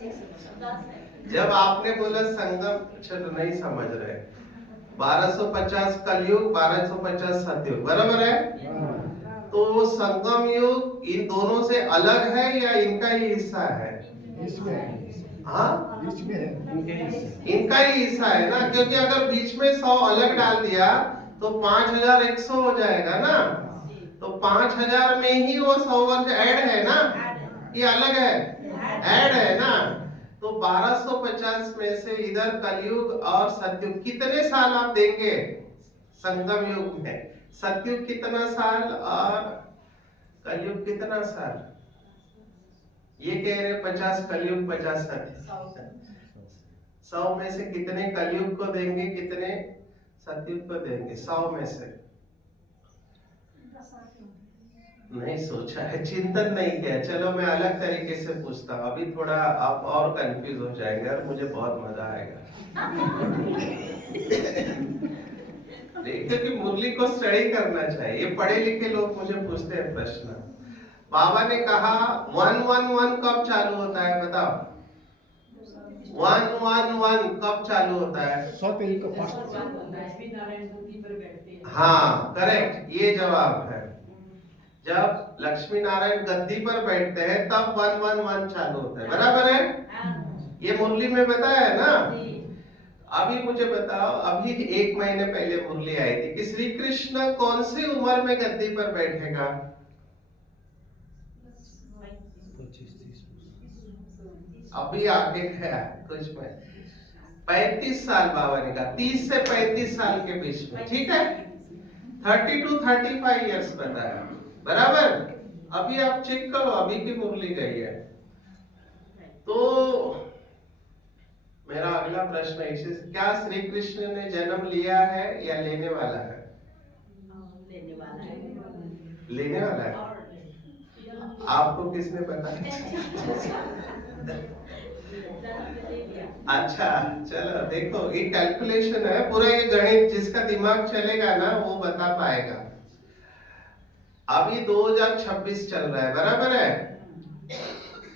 जब आपने बोला संगम, चलो नहीं समझ रहे, 1250 कलयुग, 1250 सतयुग, बराबर है। तो संगम युग इन दोनों से अलग है या इनका ही हिस्सा है? हाँ, बीच में है। इनका ही हिस्सा है ना, क्योंकि अगर बीच में 100 अलग डाल दिया तो 5100 हो जाएगा ना। तो 5000 में ही वो 100 वर्ष ऐड है ना, ये अलग है, ऐड है ना। तो 1250 में से इधर कलयुग और सतयुग कितने साल आप देंगे? संगम युग में सतयुग कितना साल और कलयुग कितना साल? ये कह रहे 50 कलयुग 50 सतयुग। 100 में से कितने कलयुग को देंगे, कितने सतयुग को देंगे? 100 में से नहीं सोचा है, चिंतन नहीं किया। चलो मैं अलग तरीके से पूछता हूँ, अभी थोड़ा आप और कंफ्यूज हो जाएंगे और मुझे बहुत मजा आएगा। क्योंकि मुरली को स्टडी करना चाहिए, ये पढ़े लिखे लोग मुझे पूछते हैं प्रश्न। बाबा ने कहा 111 कब चालू होता है, बताओ? 111 कब चालू होता है? हाँ करेक्ट, ये जवाब है। जब लक्ष्मी नारायण गद्दी पर बैठते हैं तब 111 चालू होता है, बराबर है। ये मुरली में बताया है ना। अभी मुझे बताओ, अभी 1 महीने पहले मुरली आई थी कि श्री कृष्ण कौन सी उम्र में गद्दी पर बैठेगा? 25-30। अभी आगे है कुछ में 35 साल बाबा ने कहा, 30 से 35 साल के बीच में, ठीक है। 30 to 35 इयर्स बताया, बराबर। अभी आप चेक करो, अभी की मुरली गई है। तो मेरा अगला प्रश्न है, क्या श्री कृष्ण ने जन्म लिया है या लेने वाला है? लेने वाला है। लेने वाला है। आपको किसने बताया? अच्छा चलो देखो, ये कैलकुलेशन है पूरा, ये गणित जिसका दिमाग चलेगा ना वो बता पाएगा। अभी 2026 चल रहा है, बराबर है।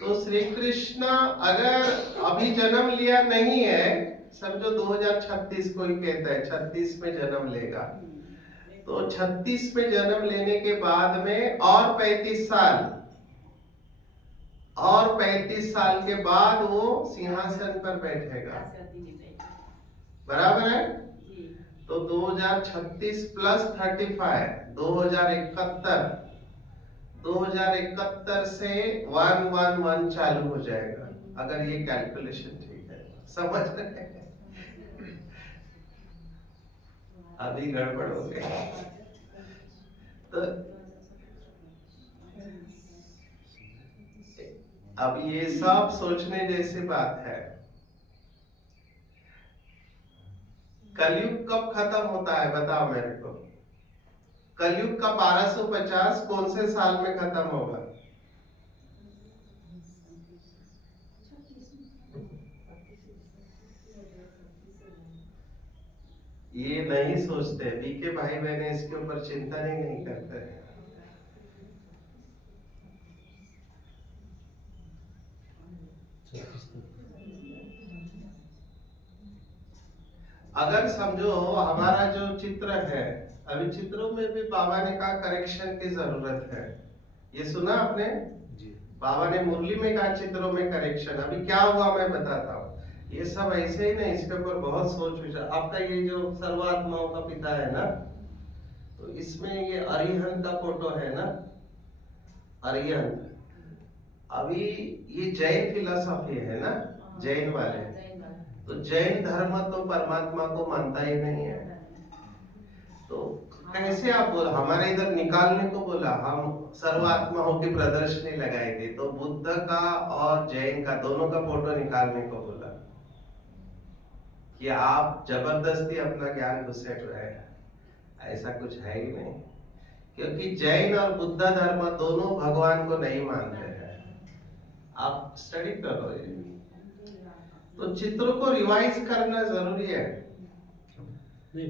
तो श्री कृष्ण अगर अभी जन्म लिया नहीं है, समझो 2036 कोई कहता है 36 में जन्म लेगा, तो 36 में जन्म लेने के बाद में और 35 साल, और 35 साल के बाद वो सिंहासन पर बैठेगा, बराबर है। तो 2036 प्लस 35 2071, 2071 से 111 चालू हो जाएगा, अगर ये कैलकुलेशन ठीक है। समझ रहे हैं? अभी गड़बड़ हो गई। तो अब ये सब सोचने जैसी बात है। कलयुग कब खत्म होता है बताओ मेरे को? कलयुग का 1250 कौन से साल में खत्म होगा? ये नहीं सोचते, बीके भाई बहने इसके ऊपर चिंतन ही नहीं करते हैं। अगर समझो हमारा जो चित्र है, अभी चित्रों में भी बाबा ने कहा करेक्शन की जरूरत है, ये सुना आपने जी? बाबा ने मुरली में कहा चित्रों में करेक्शन। अभी क्या हुआ मैं बताता हूँ। ये सब ऐसे ही नहीं, इसके ऊपर बहुत सोच विचार। आपका ये जो सर्वात्माओं का पिता है ना, तो इसमें ये अरिहंत का फोटो है ना, अरिहंत। अभी ये जैन फिलोसॉफी है ना, जैन वाले, तो जैन धर्म तो परमात्मा को मानता ही नहीं है। तो कैसे आप बोला, हमारे इधर निकालने को बोला, हम सर्वात्माओं की प्रदर्शनी लगाई थी, तो बुद्ध का और जैन का दोनों का फोटो निकालने को बोला कि आप जबरदस्ती अपना ज्ञान घुसेट रहे हैं। ऐसा कुछ है ही नहीं, क्योंकि जैन और बुद्ध धर्म दोनों भगवान को नहीं मानते हैं। आप स्टडी करो ये। तो चित्रों को रिवाइज करना जरूरी है। नहीं,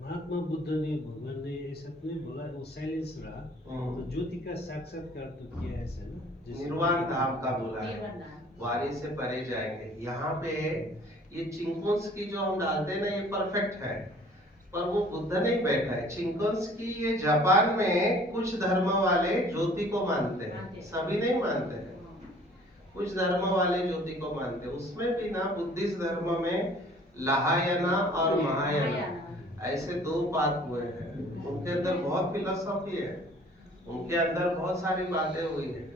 महात्मा बुद्ध ने, भगवान ने ऐसा तो नहीं बोला, वो साइलेंस रहा तो ज्योति का साक्षात्कार तो किया ऐसा ना, निर्वाण धाम का बोला है। वाणी से परे जाएंगे। यहाँ पे ये चिंकोन्स्की जो हम डालते हैं ना, ये परफेक्ट है, पर वो बुद्ध नहीं बैठा है। चिंकोन्स्की ये जापान में कुछ धर्म वाले ज्योति को मानते हैं, सभी नहीं मानते हैं, कुछ धर्म वाले ज्योति को मानते हैं। उसमें भी ना बुद्धिस्ट धर्म में लहायाना और महायाना ऐसे दो पात हुए हैं। उनके अंदर बहुत फिलोसॉफी है, उनके अंदर बहुत सारी बातें हुई है।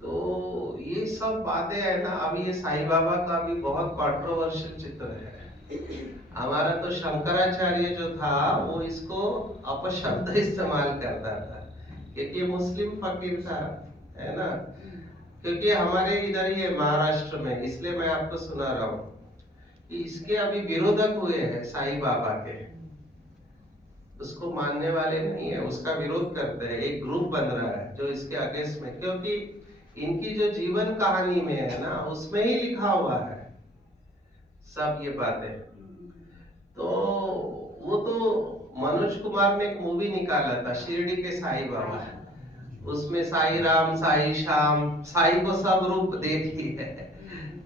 तो ये सब बातें है ना, अभी ये साईं बाबा का भी बहुत कंट्रोवर्शियल चित्र है। हमारा तो शंकराचार्य जो था वो इसको अपशब्द इस्तेमाल करता था, क्योंकि ये मुस्लिम फकीर था, है ना। क्योंकि हमारे इधर ही है महाराष्ट्र में, इसलिए मैं आपको सुना रहा हूँ कि इसके अभी विरोधक हुए हैं साईं बाबा के, उसको मानने वाले नहीं है, उसका विरोध करते हैं। एक ग्रुप बन रहा है जो इसके अगेंस्ट में, क्योंकि इनकी जो जीवन कहानी में है ना, उसमें ही लिखा हुआ है सब ये बातें। तो वो तो मनोज कुमार ने एक मूवी निकाला था, शिरडी के साईं बाबा, उसमें साईं राम, साईं श्याम, साईं को सब रूप दे दिए,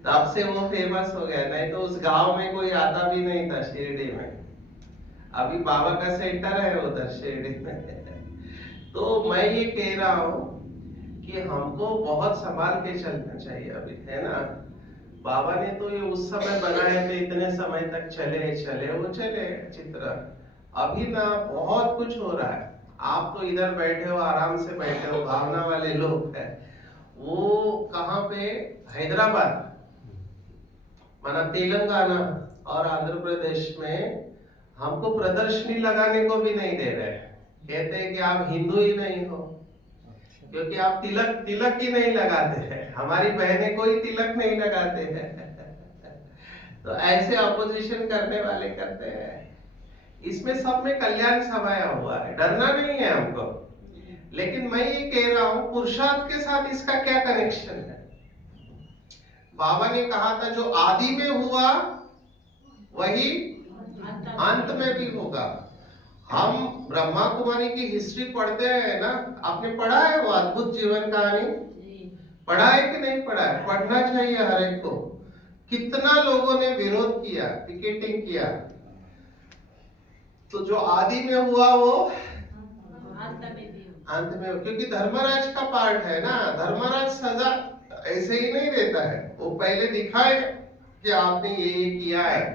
तब से वो फेमस हो गया। नहीं तो उस गांव में कोई आता भी नहीं था शिरडी में। अभी बाबा का सेंटर है उधर शिरडी में। तो मैं ये कह रहा हूँ कि हमको बहुत संभाल के चलना चाहिए अभी, है ना। बाबा ने तो ये उस समय बनाए थे, इतने समय तक चले वो चले चित्र। अभी ना बहुत कुछ हो रहा है। आप तो इधर बैठे हो, आराम से बैठे हो, भावना वाले लोग हैं। वो कहाँ पे, हैदराबाद माना तेलंगाना और आंध्र प्रदेश में हमको प्रदर्शनी लगाने को भी नहीं दे रहे। कहते हैं कि आप हिंदू ही नहीं हो, क्योंकि आप तिलक ही नहीं लगाते हैं। हमारी बहनें कोई तिलक नहीं लगाते हैं। तो ऐसे अपोजिशन करने वाले करते हैं। इसमें सब में कल्याण समाया हुआ है, डरना नहीं है हमको। लेकिन मैं ये कह रहा हूं, पुरुषार्थ के साथ इसका क्या कनेक्शन है। बाबा ने कहा था जो आदि में हुआ वही अंत में भी होगा। हम ब्रह्मा कुमारी की हिस्ट्री पढ़ते हैं ना, आपने पढ़ा है वो अद्भुत जीवन कहानी, पढ़ा है कि नहीं पढ़ा है। पढ़ना चाहिए हर एक को। कितना लोगों ने विरोध किया, पिकेटिंग किया, तो जो आदि में हुआ वो अंत में, क्योंकि धर्मराज का पार्ट है ना। धर्मराज सजा ऐसे ही नहीं देता है, वो पहले दिखाए कि आपने ये किया है,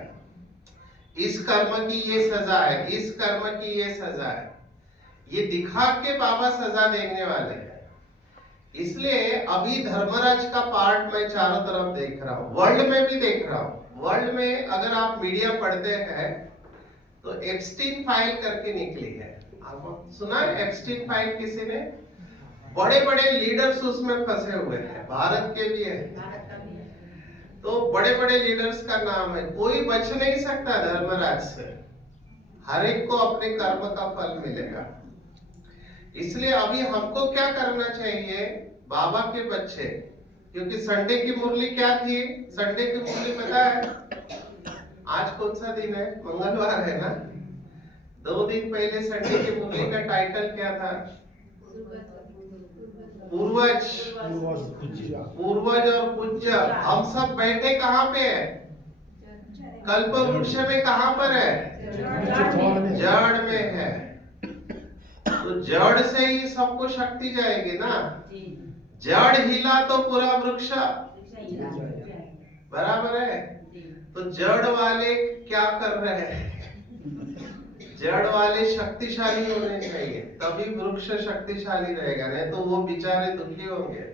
इस कर्म की ये सजा है, इस कर्म की ये सजा है, ये दिखा के बाबा सजा देने वाले हैं। इसलिए अभी धर्मराज का पार्ट मैं चारों तरफ देख रहा हूँ, वर्ल्ड में भी देख रहा हूँ। वर्ल्ड में अगर आप मीडिया पढ़ते हैं तो एप्स्टीन फाइल करके निकली है, आप सुना है एप्स्टीन फाइल किसी ने? बड़े बड़े लीडर्स उसमें फंसे हुए हैं, भारत के भी है। तो बड़े बड़े लीडर्स का नाम है, कोई बच नहीं सकता धर्मराज से, हर एक को अपने कर्म का फल मिलेगा। इसलिए अभी हमको क्या करना चाहिए, बाबा के बच्चे, क्योंकि संडे की मुरली क्या थी, संडे की मुरली पता है आज कौन सा दिन है? मंगलवार है ना। 2 दिन पहले संडे की मुरली का टाइटल क्या था? पूर्वज और पूज्य। हम सब बैठे कहाँ पे है? कल्प वृक्ष में कहाँ पर है? जड़ में है। तो जड़ से ही सबको शक्ति जाएगी ना। जड़ हिला तो पूरा वृक्ष बराबर है। तो जड़ वाले क्या कर रहे हैं? जड़ वाले शक्तिशाली होने चाहिए, तभी वृक्ष शक्तिशाली रहेगा, नहीं तो वो बेचारे दुखी होंगे।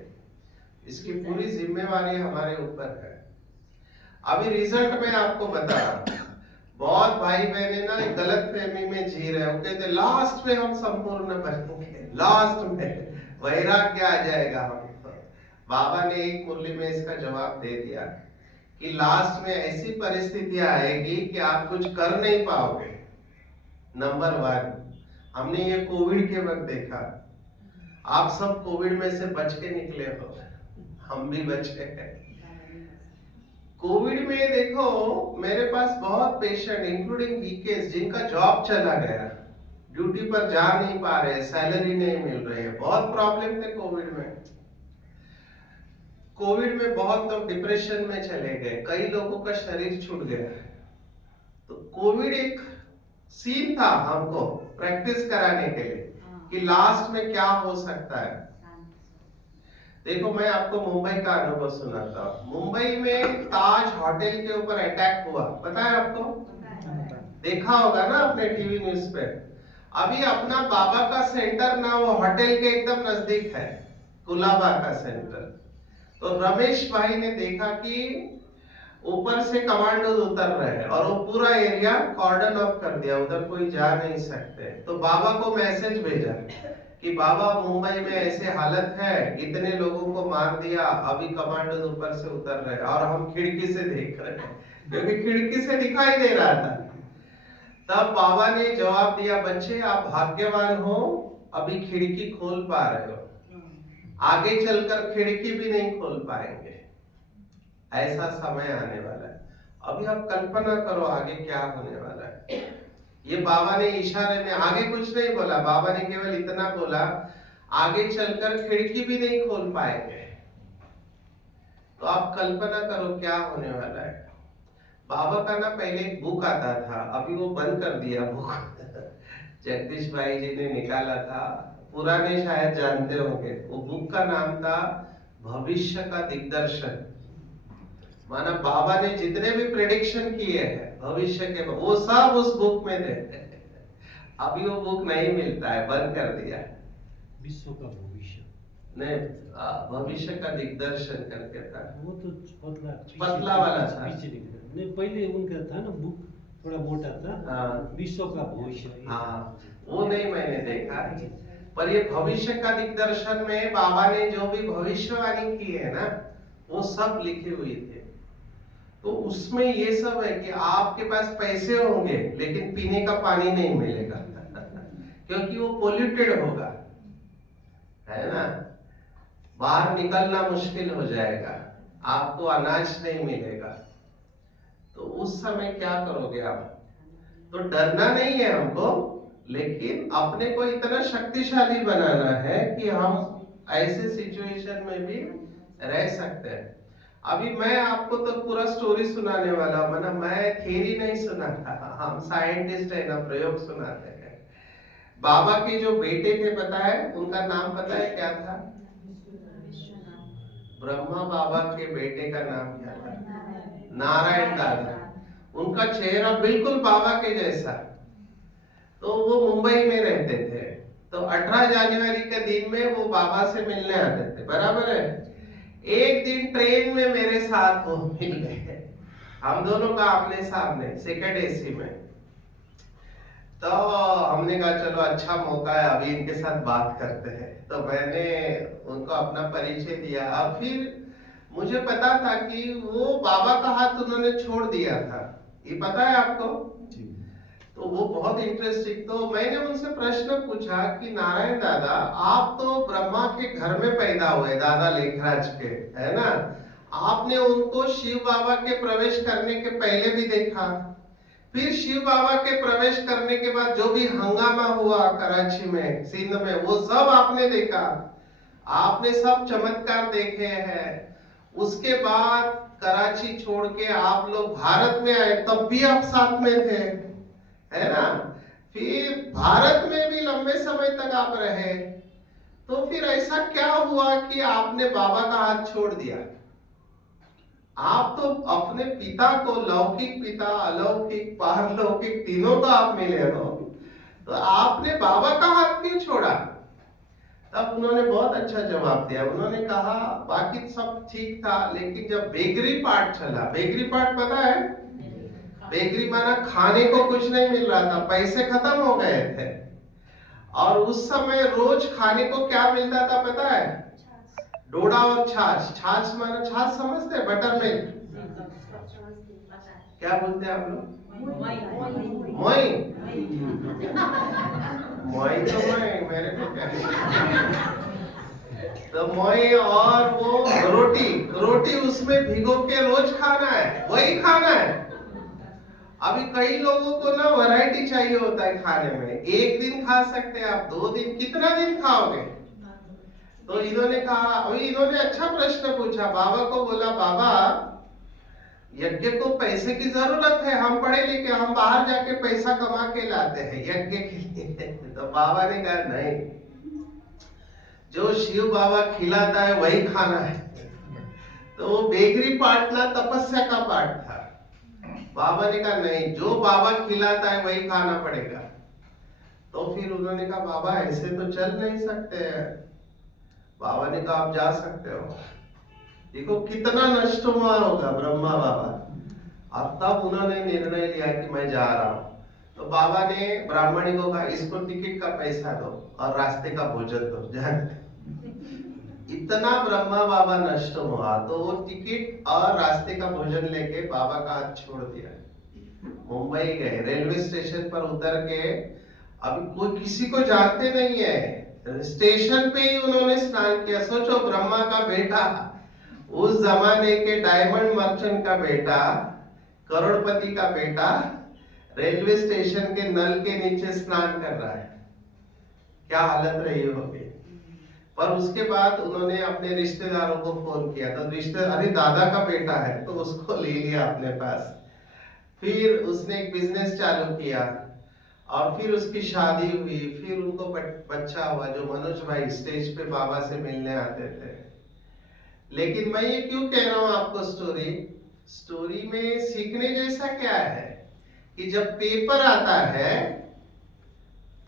इसकी पूरी जिम्मेवारी हमारे ऊपर है। अभी रिजल्ट में आपको बता रहा हूं, बहुत भाई बहने ना गलत फहमी में जी रहे हो, कहते लास्ट में हम संपूर्ण बनेंगे, लास्ट में वैराग्य आ जाएगा हम। बाबा ने एक मुरली में इसका जवाब दे दिया कि लास्ट में ऐसी परिस्थितियां आएगी कि आप कुछ कर नहीं पाओगे। नंबर 1, हमने ये कोविड के वक्त देखा, आप सब कोविड में से बच के निकले हो, हम भी बचे हैं। कोविड में देखो मेरे पास बहुत पेशेंट इंक्लूडिंग वीकेस जिनका जॉब चला गया, ड्यूटी पर जा नहीं पा रहे, सैलरी नहीं मिल रही है, बहुत प्रॉब्लम थे कोविड में। कोविड में बहुत लोग डिप्रेशन में चले गए, कई लोगों का शरीर छूट गया। तो कोविड एक सीन था हमको प्रैक्टिस कराने के लिए कि लास्ट में क्या हो सकता है। देखो मैं आपको मुंबई का अनुभव सुनाता हूँ। मुंबई में ताज होटल के ऊपर अटैक हुआ, पता है आपको? देखा होगा ना अपने टीवी न्यूज पे। अभी अपना बाबा का सेंटर ना वो होटल के एकदम नजदीक है, कुलाबा का सेंटर। तो रमेश भाई ने देखा कि ऊपर से कमांडो उतर रहे हैं और वो पूरा एरिया कॉर्डन ऑफ कर दिया, उधर कोई जा नहीं सकते। तो बाबा को मैसेज भेजा कि बाबा मुंबई में ऐसे हालत है, इतने लोगों को मार दिया, अभी कमांडो ऊपर से उतर रहे हैं और हम खिड़की से देख रहे हैं, क्योंकि खिड़की से दिखाई दे रहा था। तब बाबा ने जवाब दिया, बच्चे आप भाग्यवान हो, अभी खिड़की खोल पा रहे हो, आगे चलकर खिड़की भी नहीं खोल पाएंगे। ऐसा समय आने वाला है। अभी आप कल्पना करो आगे क्या होने वाला है। ये बाबा ने इशारे में, आगे कुछ नहीं बोला, बाबा ने केवल इतना बोला, आगे चलकर खिड़की भी नहीं खोल पाएंगे। तो आप कल्पना करो क्या होने वाला है। बाबा का ना पहले एक बुक आता था, अभी वो बंद कर दिया बुक जगदीश भाई जी ने निकाला था, पुराने शायद जानते होंगे। वो बुक का नाम था भविष्य का दिग्दर्शन। माना बाबा ने जितने भी प्रेडिक्शन किए हैं भविष्य के, वो सब उस बुक में थे। अभी वो बुक नहीं मिलता है, बंद कर दिया है। विश्व का भविष्य नहीं, भविष्य का दिग्दर्शन करके था। वो तो पतला वाला था। पीछे निकला नहीं, पहले उनका था ना बुक, थोड़ा मोटा था। हाँ। विश्व का भविष्य। हाँ, वो नहीं मैंने देखा। पर ये भविष्य का दिग्दर्शन में बाबा ने जो भी भविष्यवाणी की है ना, वो सब लिखी हुई थी। तो उसमें ये सब है कि आपके पास पैसे होंगे लेकिन पीने का पानी नहीं मिलेगा क्योंकि वो पोल्यूटेड होगा, है ना। बाहर निकलना मुश्किल हो जाएगा, आपको अनाज नहीं मिलेगा। तो उस समय क्या करोगे आप? तो डरना नहीं है हमको, लेकिन अपने को इतना शक्तिशाली बनाना है कि हम ऐसे सिचुएशन में भी रह सकते हैं। अभी मैं आपको तो पूरा स्टोरी सुनाने वाला हूं, मतलब मैं थ्योरी नहीं सुनाता, हम साइंटिस्ट है ना, प्रयोग सुनाते हैं। बाबा के जो बेटे थे पता है, उनका नाम पता है क्या था? ब्रह्मा बाबा के बेटे का नाम क्या था? नारायण दादा। उनका चेहरा बिल्कुल बाबा के जैसा। तो वो मुंबई में रहते थे। तो 18 जनवरी के दिन में वो बाबा से मिलने आते थे, बराबर है। एक दिन ट्रेन में मेरे साथ वो मिल गए, हम दोनों का आमने सामने, सेकंड एसी में। तो हमने कहा चलो अच्छा मौका है, अभी इनके साथ बात करते हैं। तो मैंने उनको अपना परिचय दिया। अब फिर मुझे पता था कि वो बाबा का हाथ उन्होंने छोड़ दिया था, ये पता है आपको? तो वो बहुत इंटरेस्टिंग। तो मैंने उनसे प्रश्न पूछा कि नारायण दादा, आप तो ब्रह्मा के घर में पैदा हुए, दादा लेखराज के, है ना। आपने उनको शिव बाबा के प्रवेश करने के पहले भी देखा, फिर शिव बाबा के प्रवेश करने के बाद जो भी हंगामा हुआ कराची में, सिंध में, वो सब आपने देखा। आपने सब चमत्कार देखे हैं। उसके बाद कराची छोड़ के आप लोग भारत में आए, तब भी आप साथ में थे, है ना। फिर भारत में भी लंबे समय तक आप रहे। तो फिर ऐसा क्या हुआ कि आपने बाबा का हाथ छोड़ दिया? आप तो अपने पिता को, लौकिक पिता, अलौकिक, पारलौकिक, तीनों तो आप मिले हो, तो आपने बाबा का हाथ क्यों छोड़ा? तब उन्होंने बहुत अच्छा जवाब दिया। उन्होंने कहा बाकी सब ठीक था, लेकिन जब बेकरी पार्ट चला, बेकरी पार्ट पता है? बेकरी माना खाने को कुछ नहीं मिल रहा था, पैसे खत्म हो गए थे। और उस समय रोज खाने को क्या मिलता था पता है? डोडा और छाछ। छाछ माना, छाछ समझते हैं, बटर मिल्क, क्या बोलते हैं आप लोग? मोई। मोई तो मोई, मेरे को क्या। तो मोई और वो रोटी, रोटी उसमें भिगो के रोज खाना है, वही खाना है। अभी कई लोगों को ना वैरायटी चाहिए होता है खाने में। एक दिन खा सकते हैं आप, 2 दिन, कितना दिन खाओगे? तो इन्होंने कहा, अभी इन्होंने अच्छा प्रश्न पूछा, बाबा को बोला, बाबा यज्ञ को पैसे की जरूरत है, हम पढ़े लिखे, हम बाहर जाके पैसा कमा के लाते हैं यज्ञ के लिए। तो बाबा ने कहा नहीं, जो शिव बाबा खिलाता है वही खाना है। तो वो बेकरी पार्ट ना तपस्या का पार्ट था। बाबा ने कहा नहीं, जो बाबा खिलाता है वही खाना पड़ेगा। तो फिर उन्होंने कहा बाबा ऐसे तो चल नहीं सकते हैं। बाबा ने कहा आप जा सकते हो। देखो कितना नष्ट हुआ होगा ब्रह्मा बाबा। और तब उन्होंने निर्णय लिया कि मैं जा रहा हूं। तो बाबा ने ब्राह्मणी को कहा इसको टिकट का पैसा दो और रास्ते का भोजन दो, जान। इतना ब्रह्मा बाबा नष्ट हुआ तो वो टिकट और रास्ते का भोजन लेके बाबा का हाथ छोड़ दिया। मुंबई गए, रेलवे स्टेशन पर उतर के, अभी कोई किसी को जानते नहीं है, स्टेशन पे ही उन्होंने स्नान किया। सोचो ब्रह्मा का बेटा, उस जमाने के डायमंड मर्चेंट का बेटा, करोड़पति का बेटा रेलवे स्टेशन के नल के नीचे स्नान कर रहा है, क्या हालत रही होगी। पर उसके बाद उन्होंने अपने रिश्तेदारों को फोन किया, तो रिश्तेदार, अरे दादा का बेटा है, तो उसको ले लिया अपने पास। फिर उसने एक बिजनेस चालू किया और फिर उसकी शादी हुई, फिर उनको बच्चा हुआ, जो मनोज भाई स्टेज पे बाबा से मिलने आते थे। लेकिन मैं ये क्यों कह रहा हूं आपको, स्टोरी में सीखने जैसा क्या है कि जब पेपर आता है,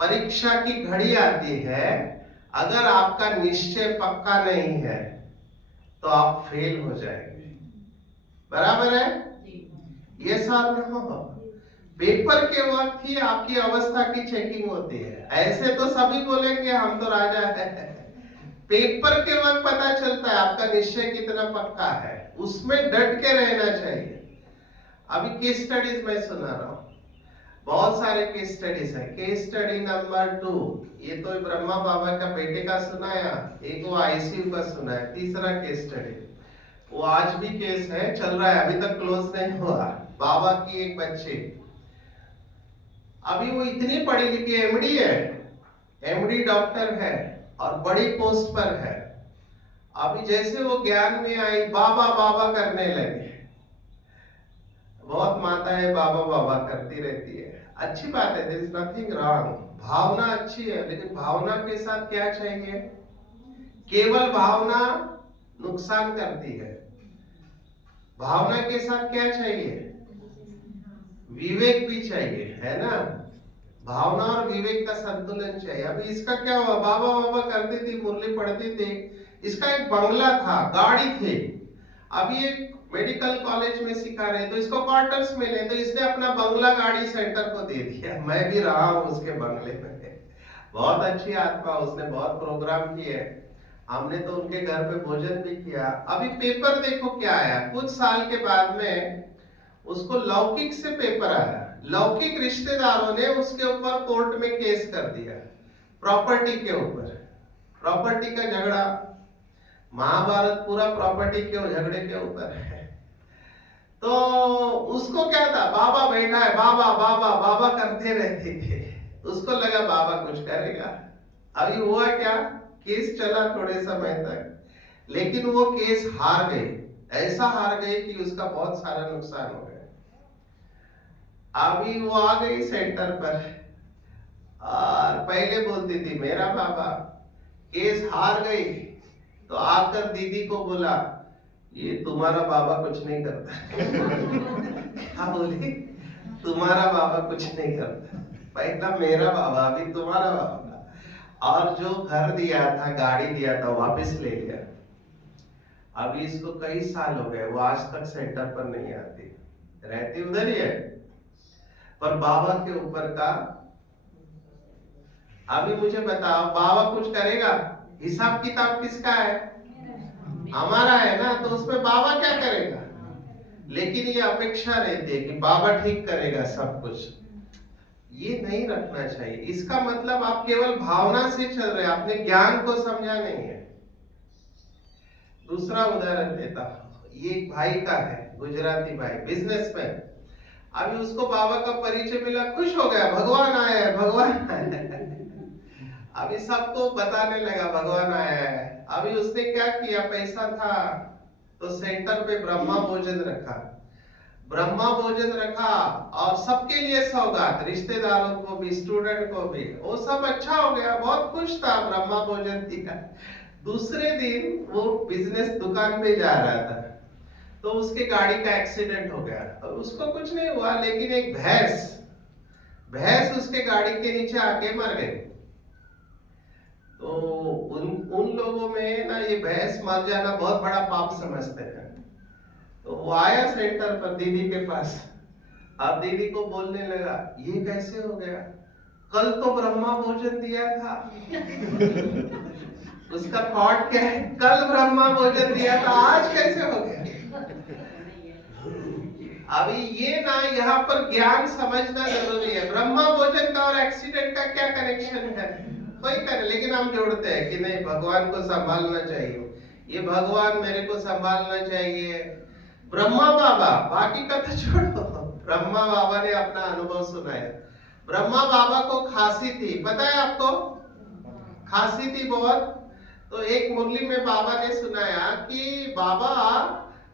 परीक्षा की घड़ी आती है, अगर आपका निश्चय पक्का नहीं है तो आप फेल हो जाएंगे। बराबर है? ये साथ में हो, पेपर के वक्त ही आपकी अवस्था की चेकिंग होती है। ऐसे तो सभी बोलेंगे हम तो राजा है, पेपर के वक्त पता चलता है आपका निश्चय कितना पक्का है, उसमें डट के रहना चाहिए। अभी केस स्टडीज मैं सुना रहा हूं, बहुत सारे केस स्टडीज है। केस स्टडी नंबर 2, ये तो ब्रह्मा बाबा का बेटे का सुनाया, एक वो आईसीयू का सुना है। तीसरा केस स्टडी, वो आज भी केस है, चल रहा है, अभी तक क्लोज नहीं हुआ। बाबा की एक बच्ची, अभी वो इतनी पढ़ी लिखी एमडी है, एमडी डॉक्टर है और बड़ी पोस्ट पर है। अभी जैसे वो ज्ञान में आई, बाबा बाबा करने लगे। बहुत माताएं बाबा बाबा करती रहती है, अच्छी बात है, देयर इज नथिंग रॉन्ग, भावना अच्छी है। लेकिन भावना के साथ क्या चाहिए? केवल भावना नुकसान करती है। भावना के साथ क्या चाहिए? विवेक भी चाहिए, है ना। भावना और विवेक का संतुलन चाहिए। अभी इसका क्या हुआ, बाबा बाबा करती थी, मुरली पढ़ती थी, इसका एक बंगला था, गाड़ी थी। अभी एक मेडिकल कॉलेज में सिखा रहे, तो इसको क्वार्टर्स मिले, तो इसने अपना बंगला गाड़ी सेंटर को दे दिया। मैं भी रहा हूं उसके बंगले में। बहुत अच्छी आत्मा, उसने बहुत प्रोग्राम किए, हमने तो उनके घर पे भोजन भी किया। अभी पेपर देखो क्या आया, कुछ साल के बाद में उसको लौकिक से पेपर आया। लौकिक रिश्तेदारों ने उसके ऊपर कोर्ट में केस कर दिया, प्रॉपर्टी के ऊपर। प्रॉपर्टी का झगड़ा, महाभारत पूरा प्रॉपर्टी के झगड़े के ऊपर है। तो उसको क्या था, बाबा बैठा है, बाबा बाबा बाबा करते रहते थे, उसको लगा बाबा कुछ करेगा। अभी हुआ क्या, केस चला थोड़े समय तक, लेकिन वो केस हार गई। ऐसा हार गई कि उसका बहुत सारा नुकसान हो गया। अभी वो आ गई सेंटर पर और पहले बोलती थी मेरा बाबा, केस हार गई तो आकर दीदी को बोला ये तुम्हारा बाबा कुछ नहीं करता। क्या बोली? तुम्हारा बाबा कुछ नहीं करता, पहला मेरा बाबा, अभी तुम्हारा बाबा। और जो घर दिया था, गाड़ी दिया था, वापस ले लिया। अभी इसको कई साल हो गए, वो आज तक सेंटर पर नहीं आती, रहती उधर ही है, पर बाबा के ऊपर का। अभी मुझे बताओ, बाबा कुछ करेगा? हिसाब किताब किसका है? हमारा है ना, तो उसमें बाबा क्या करेगा? लेकिन ये अपेक्षा रहती है कि बाबा ठीक करेगा सब कुछ। ये नहीं रखना चाहिए। इसका मतलब आप केवल भावना से चल रहे हैं, आपने ज्ञान को समझा नहीं है। दूसरा उदाहरण देता हूं, ये एक भाई का है, गुजराती भाई, बिजनेसमैन। अभी उसको बाबा का परिचय मिला, खुश हो गया, भगवान आया है, भगवान आया है। अभी सबको बताने लगा भगवान आया है। अभी उसने क्या किया, पैसा था तो सेंटर पे ब्रह्मा भोजन रखा, ब्रह्मा भोजन रखा और सबके लिए सौगात, रिश्तेदारों को भी, स्टूडेंट को भी, वो सब अच्छा हो गया, बहुत खुश था, ब्रह्मा भोजन दिया। दूसरे दिन वो बिजनेस दुकान पे जा रहा था तो उसके गाड़ी का एक्सीडेंट हो गया, और उसको कुछ नहीं हुआ, लेकिन एक भैंस उसके गाड़ी के नीचे आके मर गई। तो उन लोगों में ना ये भैंस मर जाना बहुत बड़ा पाप समझते हैं। तो वो आया सेंटर पर दीदी के पास, अब दीदी को बोलने लगा, ये कैसे हो गया, कल तो ब्रह्मा भोजन दिया था। उसका थॉट क्या है, कल ब्रह्मा भोजन दिया था, आज कैसे हो गया। अभी ये ना यहाँ पर ज्ञान समझना जरूरी है। ब्रह्मा भोजन का और एक्सीडेंट का क्या कनेक्शन है, कोई करे, लेकिन हम जोड़ते हैं कि नहीं भगवान को संभालना चाहिए, ये भगवान मेरे को संभालना चाहिए। ब्रह्मा बाबा, बाकी का तो छोड़ो, ब्रह्मा बाबा ने अपना अनुभव सुनाया। ब्रह्मा बाबा को खांसी थी, पता है आपको, खांसी थी बहुत। तो एक मुरली में बाबा ने सुनाया कि बाबा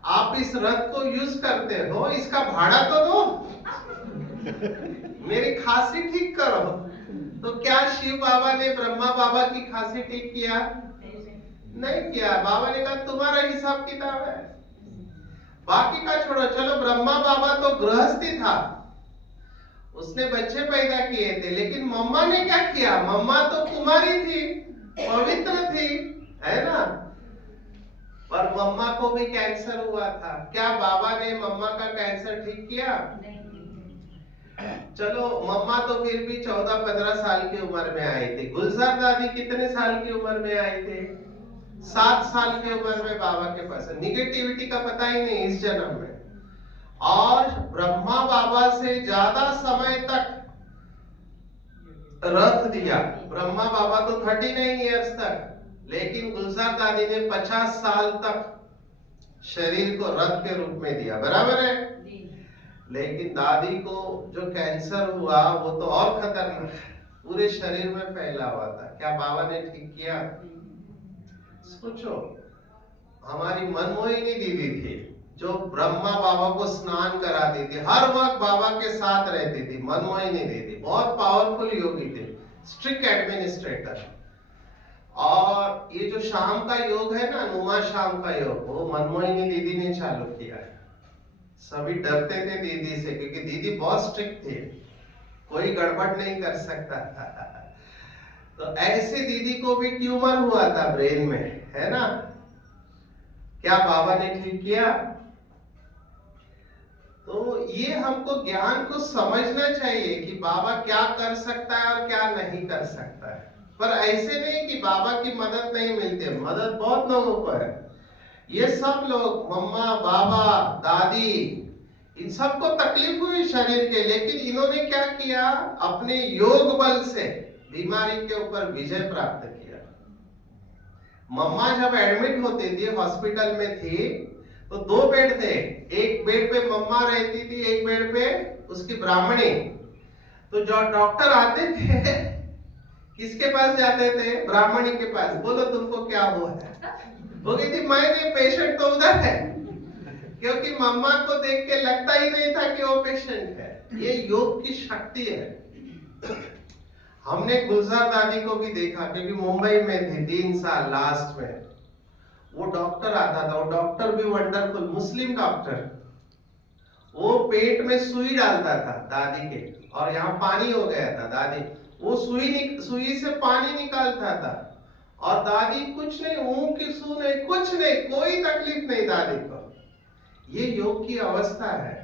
आप इस रथ को यूज करते हो, इसका भाड़ा तो दो, मेरी खांसी ठीक करो। तो क्या शिव बाबा ने ब्रह्मा बाबा की खांसी ठीक किया? नहीं किया। बाबा ने कहा तुम्हारा हिसाब किताब है, बाकी का छोड़ो। चलो ब्रह्मा बाबा तो गृहस्थी था, उसने बच्चे पैदा किए थे, लेकिन मम्मा ने क्या किया, मम्मा तो कुमारी थी, पवित्र थी, है ना। पर मम्मा को भी कैंसर हुआ था, क्या बाबा ने मम्मा का कैंसर ठीक किया? चलो मम्मा तो फिर भी 14-15 साल की उम्र में आई थी। गुलजार दादी कितने साल की उम्र में आए थे? 7 साल की उम्र में बाबा के पास। निगेटिविटी का पता ही नहीं इस जन्म में। और ब्रह्मा बाबा से ज्यादा समय तक रथ दिया। ब्रह्मा बाबा तो 39 इयर्स तक, लेकिन गुलजार दादी ने 50 साल तक शरीर को रथ के रूप में दिया, बराबर है। लेकिन दादी को जो कैंसर हुआ वो तो और खतरनाक, पूरे शरीर में फैला हुआ था। क्या बाबा ने ठीक किया? सोचो, हमारी मनमोहिनी दीदी थी जो ब्रह्मा बाबा को स्नान कराती थी, हर वक्त बाबा के साथ रहती थी। मनमोहिनी दीदी बहुत पावरफुल योगी थी, स्ट्रिक्ट एडमिनिस्ट्रेटर। और ये जो शाम का योग है ना, नुमा शाम का योग, वो मनमोहिनी दीदी ने चालू किया है। सभी डरते थे दीदी से, क्योंकि दीदी बहुत स्ट्रिक्ट थी, कोई गड़बड़ नहीं कर सकता था। तो ऐसे दीदी को भी ट्यूमर हुआ था ब्रेन में, है ना। क्या बाबा ने ठीक किया? तो ये हमको ज्ञान को समझना चाहिए कि बाबा क्या कर सकता है और क्या नहीं कर सकता है। पर ऐसे नहीं कि बाबा की मदद नहीं मिलती, मदद बहुत लोगों को है। ये सब लोग, मम्मा, बाबा, दादी, इन सबको तकलीफ हुई शरीर के, लेकिन इन्होंने क्या किया, अपने योग बल से बीमारी के ऊपर विजय प्राप्त किया। मम्मा जब एडमिट होती थी, हॉस्पिटल में थी, तो 2 बेड थे, एक बेड पे मम्मा रहती थी, एक बेड पे उसकी ब्राह्मणी। तो जो डॉक्टर आते थे किसके पास जाते थे? ब्राह्मणी के पास। बोलो तुमको क्या हुआ है? वो कहती मैंने, पेशेंट तो उधर है, क्योंकि मम्मा को देख के लगता ही नहीं था कि वो पेशेंट है। ये योग की शक्ति है। हमने गुलजार दादी को भी देखा, क्योंकि मुंबई में थे 3 साल लास्ट में। वो डॉक्टर आता था, वो डॉक्टर भी वंडरफुल, मुस्लिम डॉक्टर। वो पेट में सुई डालता था दादी के, और यहाँ पानी हो गया था, दादी वो सुई से पानी निकालता था, और दादी कुछ नहीं, ऊँग की सू नहीं, कुछ नहीं, कोई तकलीफ नहीं दादी को। ये योग की अवस्था है।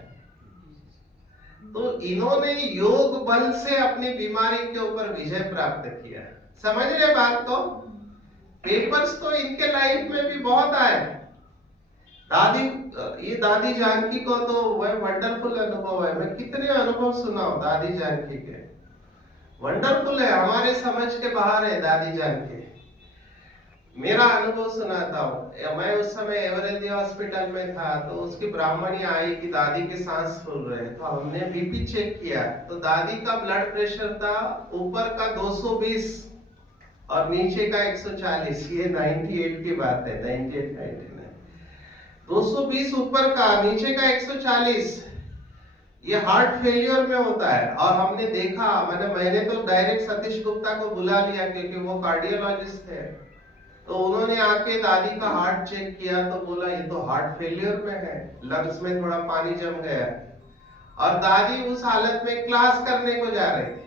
तो इन्होंने योग बल से अपनी बीमारी के ऊपर विजय प्राप्त किया। समझ रहे बात को? पेपर्स तो इनके लाइफ में भी बहुत आए। दादी, ये दादी जानकी को तो वह वंडरफुल अनुभव है। मैं कितने अनुभव सुनाऊं दादी जानकी के, वंडरफुल है, हमारे समझ के बाहर है दादी जानकी। मेरा अनुभव सुनाता हूँ। मैं उस समय एवरेली हॉस्पिटल में था, तो उसकी ब्राह्मणी आई कि दादी के सांस फूल रहे, तो हमने बीपी चेक किया, तो दादी का ब्लड प्रेशर था ऊपर का 220 और नीचे का 140, ये 98 की बात है, 98, 99। 220 ऊपर का, नीचे का 140, ये हार्ट फेलियर में होता है। और हमने देखा, मैंने तो डायरेक्ट सतीश गुप्ता को बुला लिया क्योंकि वो कार्डियोलॉजिस्ट है। तो उन्होंने आके दादी का हार्ट चेक किया तो बोला ये तो हार्ट फेलियर में है, लंग्स में थोड़ा पानी जम गया है। और दादी उस हालत में क्लास करने को जा रही थी।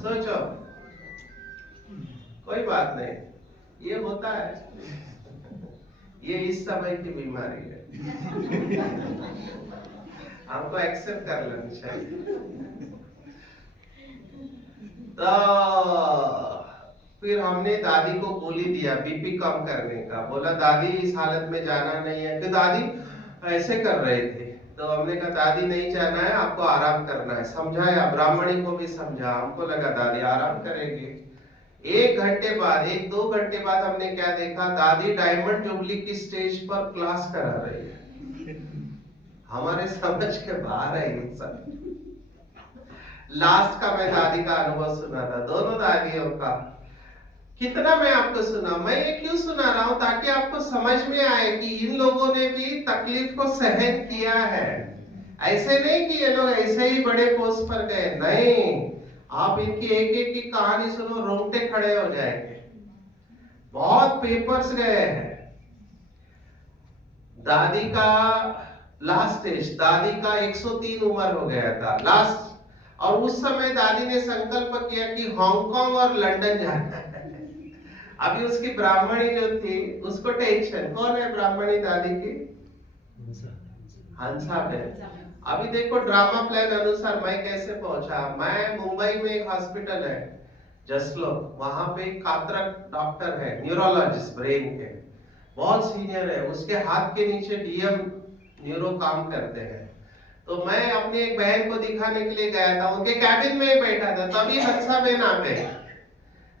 सोचो, कोई बात नहीं, ये होता है, ये इस समय की बीमारी है, हमको एक्सेप्ट कर लेना चाहिए। तो फिर हमने दादी को गोली दिया बीपी कम करने का, बोला दादी इस हालत में जाना नहीं है। फिर दादी ऐसे कर रहे थे, तो हमने कहा दादी नहीं जाना है, आपको आराम करना है। समझाया, ब्राह्मणी को भी समझा, हमको लगा दादी आराम करेंगे। 1 घंटे बाद, 1-2 घंटे बाद हमने क्या देखा, दादी डायमंड जुबली की स्टेज पर क्लास करा रही है। हमारे समझ के बाहर है ये सब। लास्ट का मैं दादी का अनुभव सुना था, दोनों दादियों का। कितना मैं आपको सुना, मैं ये क्यों सुना रहा हूं, ताकि आपको समझ में आए कि इन लोगों ने भी तकलीफ को सहन किया है। ऐसे नहीं कि ये लोग ऐसे ही बड़े पोस्ट पर गए, नहीं, आप इनकी एक एक की कहानी सुनो, रोंगटे खड़े हो जाएंगे। बहुत पेपर्स गए हैं। दादी का लास्ट स्टेज, दादी का 103 उम्र हो गया था लास्ट, और उस समय दादी ने संकल्प किया कि हांगकांग और लंदन जाना है। अभी उसकी ब्राह्मणी जो थी उसको टेंशन, कौन है ब्राह्मणी दादी की? हंसा बहन। अभी देखो ड्रामा प्लान अनुसार मैं कैसे पहुंचा। मैं मुंबई में एक हॉस्पिटल है जसलो, वहां पे एक कातरक डॉक्टर है, न्यूरोलॉजिस्ट ब्रेन के, बहुत सीनियर है, उसके हाथ के नीचे डीएम न्यूरो काम करते हैं। तो मैं अपनी एक बहन को दिखाने के लिए गया था, उनके कैबिन में ही बैठा था, तभी हंसा बहन आ गए,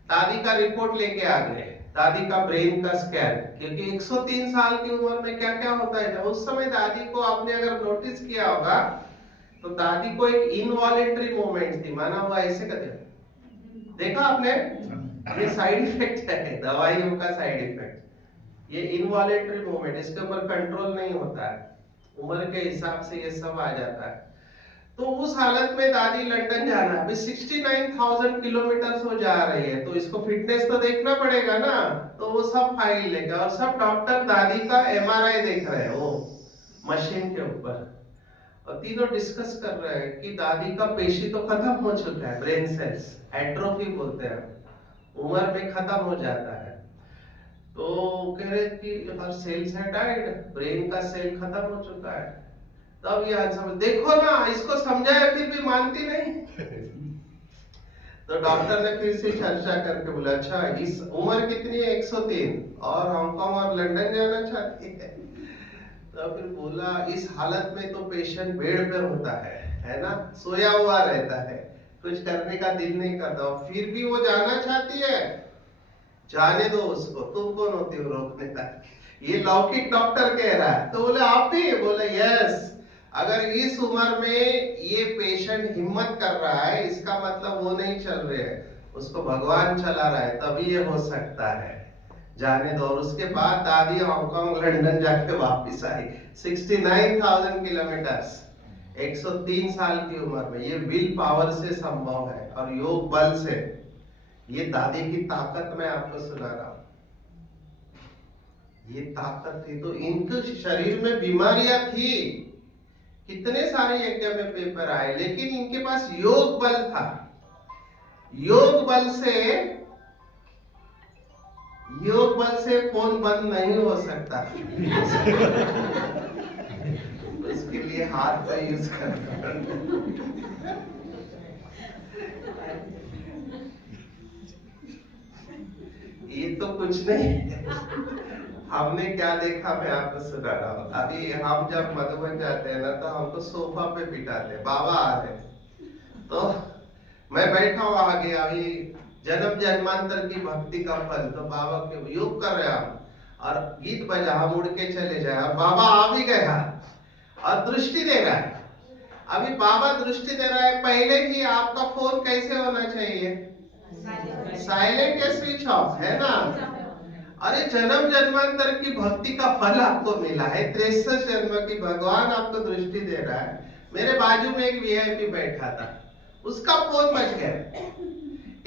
दादी का रिपोर्ट लेके आ गए, दादी का ब्रेन का स्कैन, क्योंकि 103 साल की उम्र में क्या क्या होता है। उस समय दादी को आपने अगर नोटिस किया होगा तो दादी को एक इनवॉलेंटरी मूवमेंट थी, माना हुआ ऐसे करते, देखा आपने? ये साइड इफेक्ट है, दवाइयों का साइड इफेक्ट, ये इनवॉलेंटरी मूवमेंट, इसके ऊपर कंट्रोल नहीं होता है, उम्र के हिसाब से ये सब आ जाता है। तो उस हालत में दादी लंदन जाना, अभी 69,000 किलोमीटर हो जा रही है, तो इसको फिटनेस तो देखना पड़ेगा ना। तो वो सब फाइल लेकर, और सब डॉक्टर दादी का एमआरआई देख रहे हैं वो मशीन के ऊपर, और तीनों डिस्कस कर रहे हैं कि दादी का पेशी तो खत्म हो चुका है, ब्रेन सेल्स एट्रोफी बोलते हैं, उम्र में खत्म हो जाता है। तो कह रहे कि हर सेल्स है डाइड, ब्रेन का सेल खत्म हो चुका है। तब ये समझ, देखो ना इसको समझाया फिर भी मानती नहीं। तो डॉक्टर ने फिर से चर्चा करके बोला, अच्छा इस उम्र कितनी है? 103, और हांगकांग और लंदन जाना चाहती है। तो फिर बोला इस हालत में तो पेशेंट बेड पे होता है ना, सोया हुआ रहता है, कुछ करने का दिल नहीं करता, और फिर भी वो जाना चाहती है, जाने दो उसको, तुम कौन होती हो रोकने तक? ये लौकिक डॉक्टर कह रहा है। तो बोले आप भी? बोले यस, अगर इस उम्र में ये पेशेंट हिम्मत कर रहा है, इसका मतलब वो नहीं चल रहे है, उसको भगवान चला रहा है, तभी ये हो सकता है, जाने दो। और उसके बाद दादी हांगकांग लंदन जाके वापस आई, 69,000 किलोमीटर 103 साल की उम्र में। ये विल पावर से संभव है और योग बल से। ये दादी की ताकत मैं आपको सुना रहा हूं, ये ताकत थी। तो इनके शरीर में बीमारियां थी, कितने सारे यज्ञ में पेपर आए, लेकिन इनके पास योग बल था। योग बल से फोन बंद नहीं हो सकता। उसके लिए हाथ का यूज करना। ये तो कुछ नहीं। हमने क्या देखा मैं आपको सुना रहा हूँ। अभी हम जब मधुबन जाते हैं ना, तो हमको सोफा पे बिठाते, बाबा आ रहे, तो मैं बैठा हूँ आगे, अभी जन्म जन्मांतर की भक्ति का फल, तो बाबा के योग कर रहे हम, और गीत बजा, हम उड़ के चले जाए, और बाबा आ भी गया और दृष्टि दे रहा है। अभी बाबा दृष्टि दे रहा है, पहले ही आपका फोन कैसे होना चाहिए? साइलेंट या स्विच ऑफ, है ना? अरे जन्म जन्मांतर की भक्ति का फल आपको मिला है, 63 जन्म की भगवान आपको दृष्टि दे रहा है। मेरे बाजू में एक वीआईपी बैठा था, उसका फोन बज गया।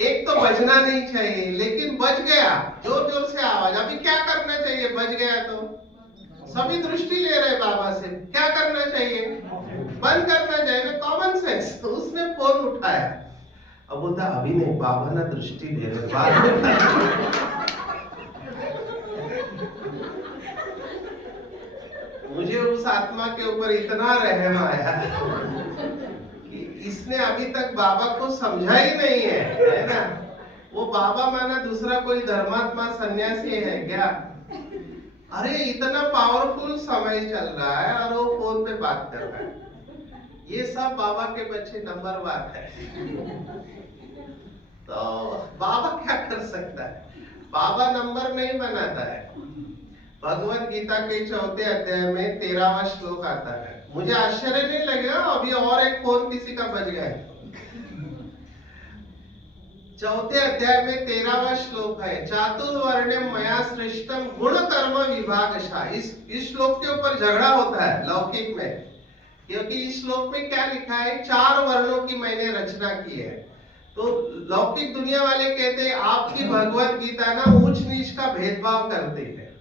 एक तो बजना नहीं चाहिए, लेकिन बज गया, जोर जोर से आवाज। अभी क्या करना चाहिए? बज गया तो सभी दृष्टि ले रहे बाबा से, क्या करना चाहिए? बंद करना चाहिए ना, कॉमन सेंस। तो उसने फोन उठाया, अब बोलता अभी नहीं, बाबा ना दृष्टि दे रहे, बाद में। मुझे उस आत्मा के ऊपर इतना रहम आया कि इसने अभी तक बाबा को समझा ही नहीं है ना? वो बाबा माना दूसरा कोई धर्मात्मा सन्यासी है क्या? अरे इतना पावरफुल समय चल रहा है और वो फोन पे बात कर रहा है। ये सब बाबा के बच्चे नंबर बात है। तो बाबा क्या कर सकता है? बाबा नंबर नहीं बनाता है। भगवत गीता के 4 अध्याय में 13वां श्लोक आता है। मुझे आश्चर्य नहीं लगेगा अभी और एक फोन किसी का बज गया है। 4 अध्याय में 13वां श्लोक है, चातुर्वर्ण्यम मया सृष्टम गुण कर्म विभागशः। इस श्लोक के ऊपर झगड़ा होता है लौकिक में, क्योंकि इस श्लोक में क्या लिखा है? 4 वर्णों की मैंने रचना की है। तो लौकिक दुनिया वाले कहते हैं आपकी भगवत गीता ना ऊंच नीच का भेदभाव करती है,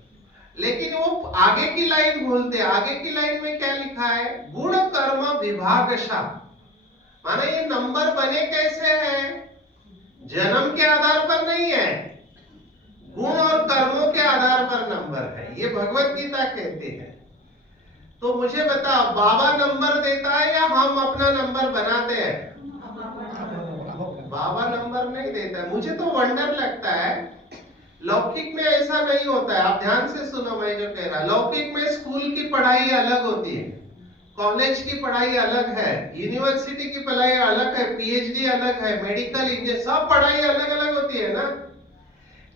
लेकिन वो आगे की लाइन भूलते। आगे की लाइन में क्या लिखा है? गुण कर्म विभागशः। माना ये नंबर बने कैसे हैं? जन्म के आधार पर नहीं है, गुण और कर्मों के आधार पर नंबर है, ये भगवत गीता कहती है। तो मुझे बता, बाबा नंबर देता है या हम अपना नंबर बनाते हैं? बाबा नंबर नहीं देता है। मुझे तो वंडर लगता है, लौकिक में ऐसा नहीं होता है। आप ध्यान से सुनो मैं जो कह रहा। लौकिक में स्कूल की पढ़ाई अलग होती है, कॉलेज की पढ़ाई अलग है, यूनिवर्सिटी की पढ़ाई अलग है, पीएचडी अलग है, मेडिकल इंजीनियर, सब पढ़ाई अलग अलग होती है ना।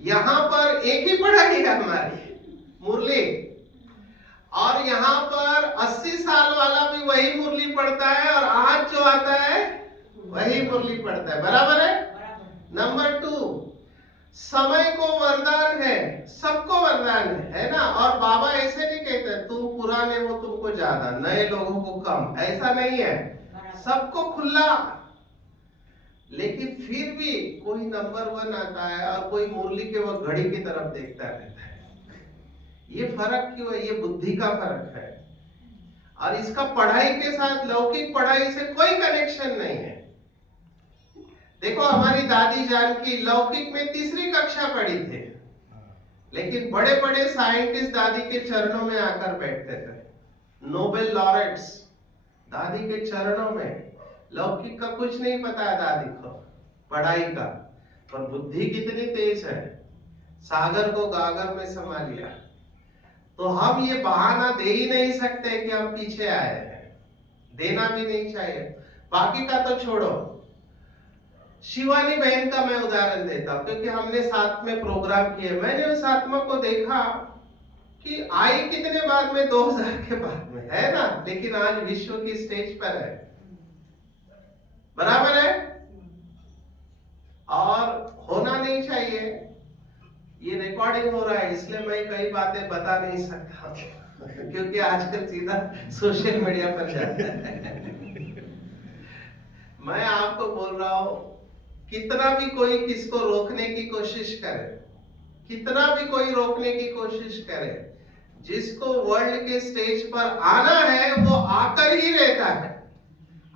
यहाँ पर एक ही पढ़ाई है हमारी, मुरली। और यहाँ पर 80 साल वाला भी वही मुरली पढ़ता है और आज जो आता है वही मुरली पढ़ता है, बराबर है? नंबर 2, समय को वरदान है, सबको वरदान है ना? और बाबा ऐसे नहीं कहते तुम पुराने हो तुमको ज्यादा, नए लोगों को कम, ऐसा नहीं है, सबको खुला। लेकिन फिर भी कोई नंबर 1 आता है और कोई मुरली के वो घड़ी की तरफ देखता रहता है। ये फर्क क्यों है? ये बुद्धि का फर्क है। और इसका पढ़ाई के साथ, लौकिक पढ़ाई से कोई कनेक्शन नहीं है। देखो हमारी दादी जानकी लौकिक में 3री कक्षा पढ़ी थे, लेकिन बड़े बड़े साइंटिस्ट दादी के चरणों में आकर बैठते थे, नोबेल लॉरेट्स दादी के चरणों में। लौकिक का कुछ नहीं पता है दादी को, पढ़ाई का, पर बुद्धि कितनी तेज है, सागर को गागर में समा लिया। तो हम ये बहाना दे ही नहीं सकते कि हम पीछे आए हैं, देना भी नहीं चाहिए। बाकी का तो छोड़ो, शिवानी बहन का मैं उदाहरण देता हूं, क्योंकि हमने साथ में प्रोग्राम किए। मैंने उस आत्मा को देखा कि आई कितने बाद में, 2000 के बाद में, है ना? लेकिन आज विश्व की स्टेज पर है, बराबर है? और होना नहीं चाहिए। ये रिकॉर्डिंग हो रहा है, इसलिए मैं कई बातें बता नहीं सकता क्योंकि आजकल सीधा सोशल मीडिया पर जाता है। मैं आपको बोल रहा हूं, कितना भी कोई किसको रोकने की कोशिश करे, कितना भी कोई रोकने की कोशिश करे, जिसको वर्ल्ड के स्टेज पर आना है वो आकर ही रहता है,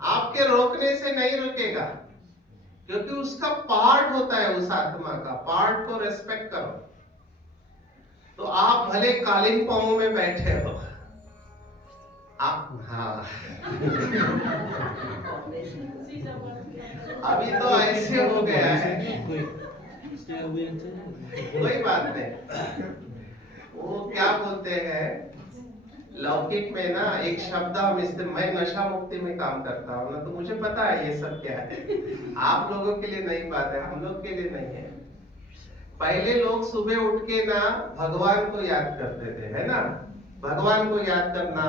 आपके रोकने से नहीं रुकेगा, क्योंकि उसका पार्ट होता है, उस आत्मा का पार्ट को रेस्पेक्ट करो। तो आप भले कालिंपोंग में बैठे हो, आप हाँ अभी तो ऐसे हो गया है, कोई बात नहीं। वो क्या बोलते हैं लौकिक में ना, एक शब्द हम मैं नशा मुक्ति में काम करता हूँ ना, तो मुझे पता है ये सब क्या है। आप लोगों के लिए नई बात है, हम लोग के लिए नहीं है। पहले लोग सुबह उठ के ना भगवान को याद करते थे, है ना? भगवान को याद करना।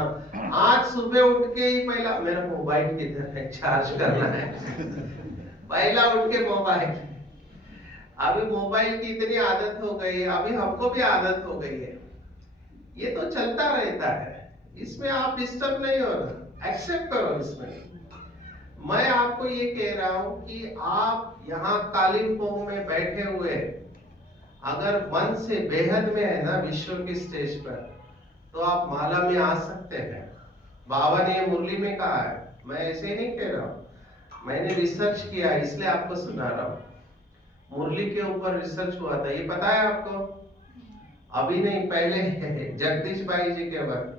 आज सुबह उठ के ही पहला मेरा मोबाइल किधर है, चार्ज करना है, पहला उठ के मोबाइल। अभी मोबाइल की इतनी आदत हो गई है, अभी हमको भी आदत हो गई है। ये तो चलता रहता है, इसमें आप डिस्टर्ब नहीं हो रहा, एक्सेप्ट करो इसमें। मैं आपको ये कह रहा हूं कि आप यहाँ कालिम्पोंग में बैठे हुए अगर मन से बेहद में है ना विश्व की स्टेज पर, तो आप माला में आ सकते हैं। बाबा ने ये मुरली में कहा है, मैं ऐसे नहीं कह रहा हूं, मैंने रिसर्च किया इसलिए आपको सुना रहा हूं। मुरली के ऊपर रिसर्च हुआ था, ये पता है आपको? अभी नहीं, पहले जगदीश भाई जी के वक्त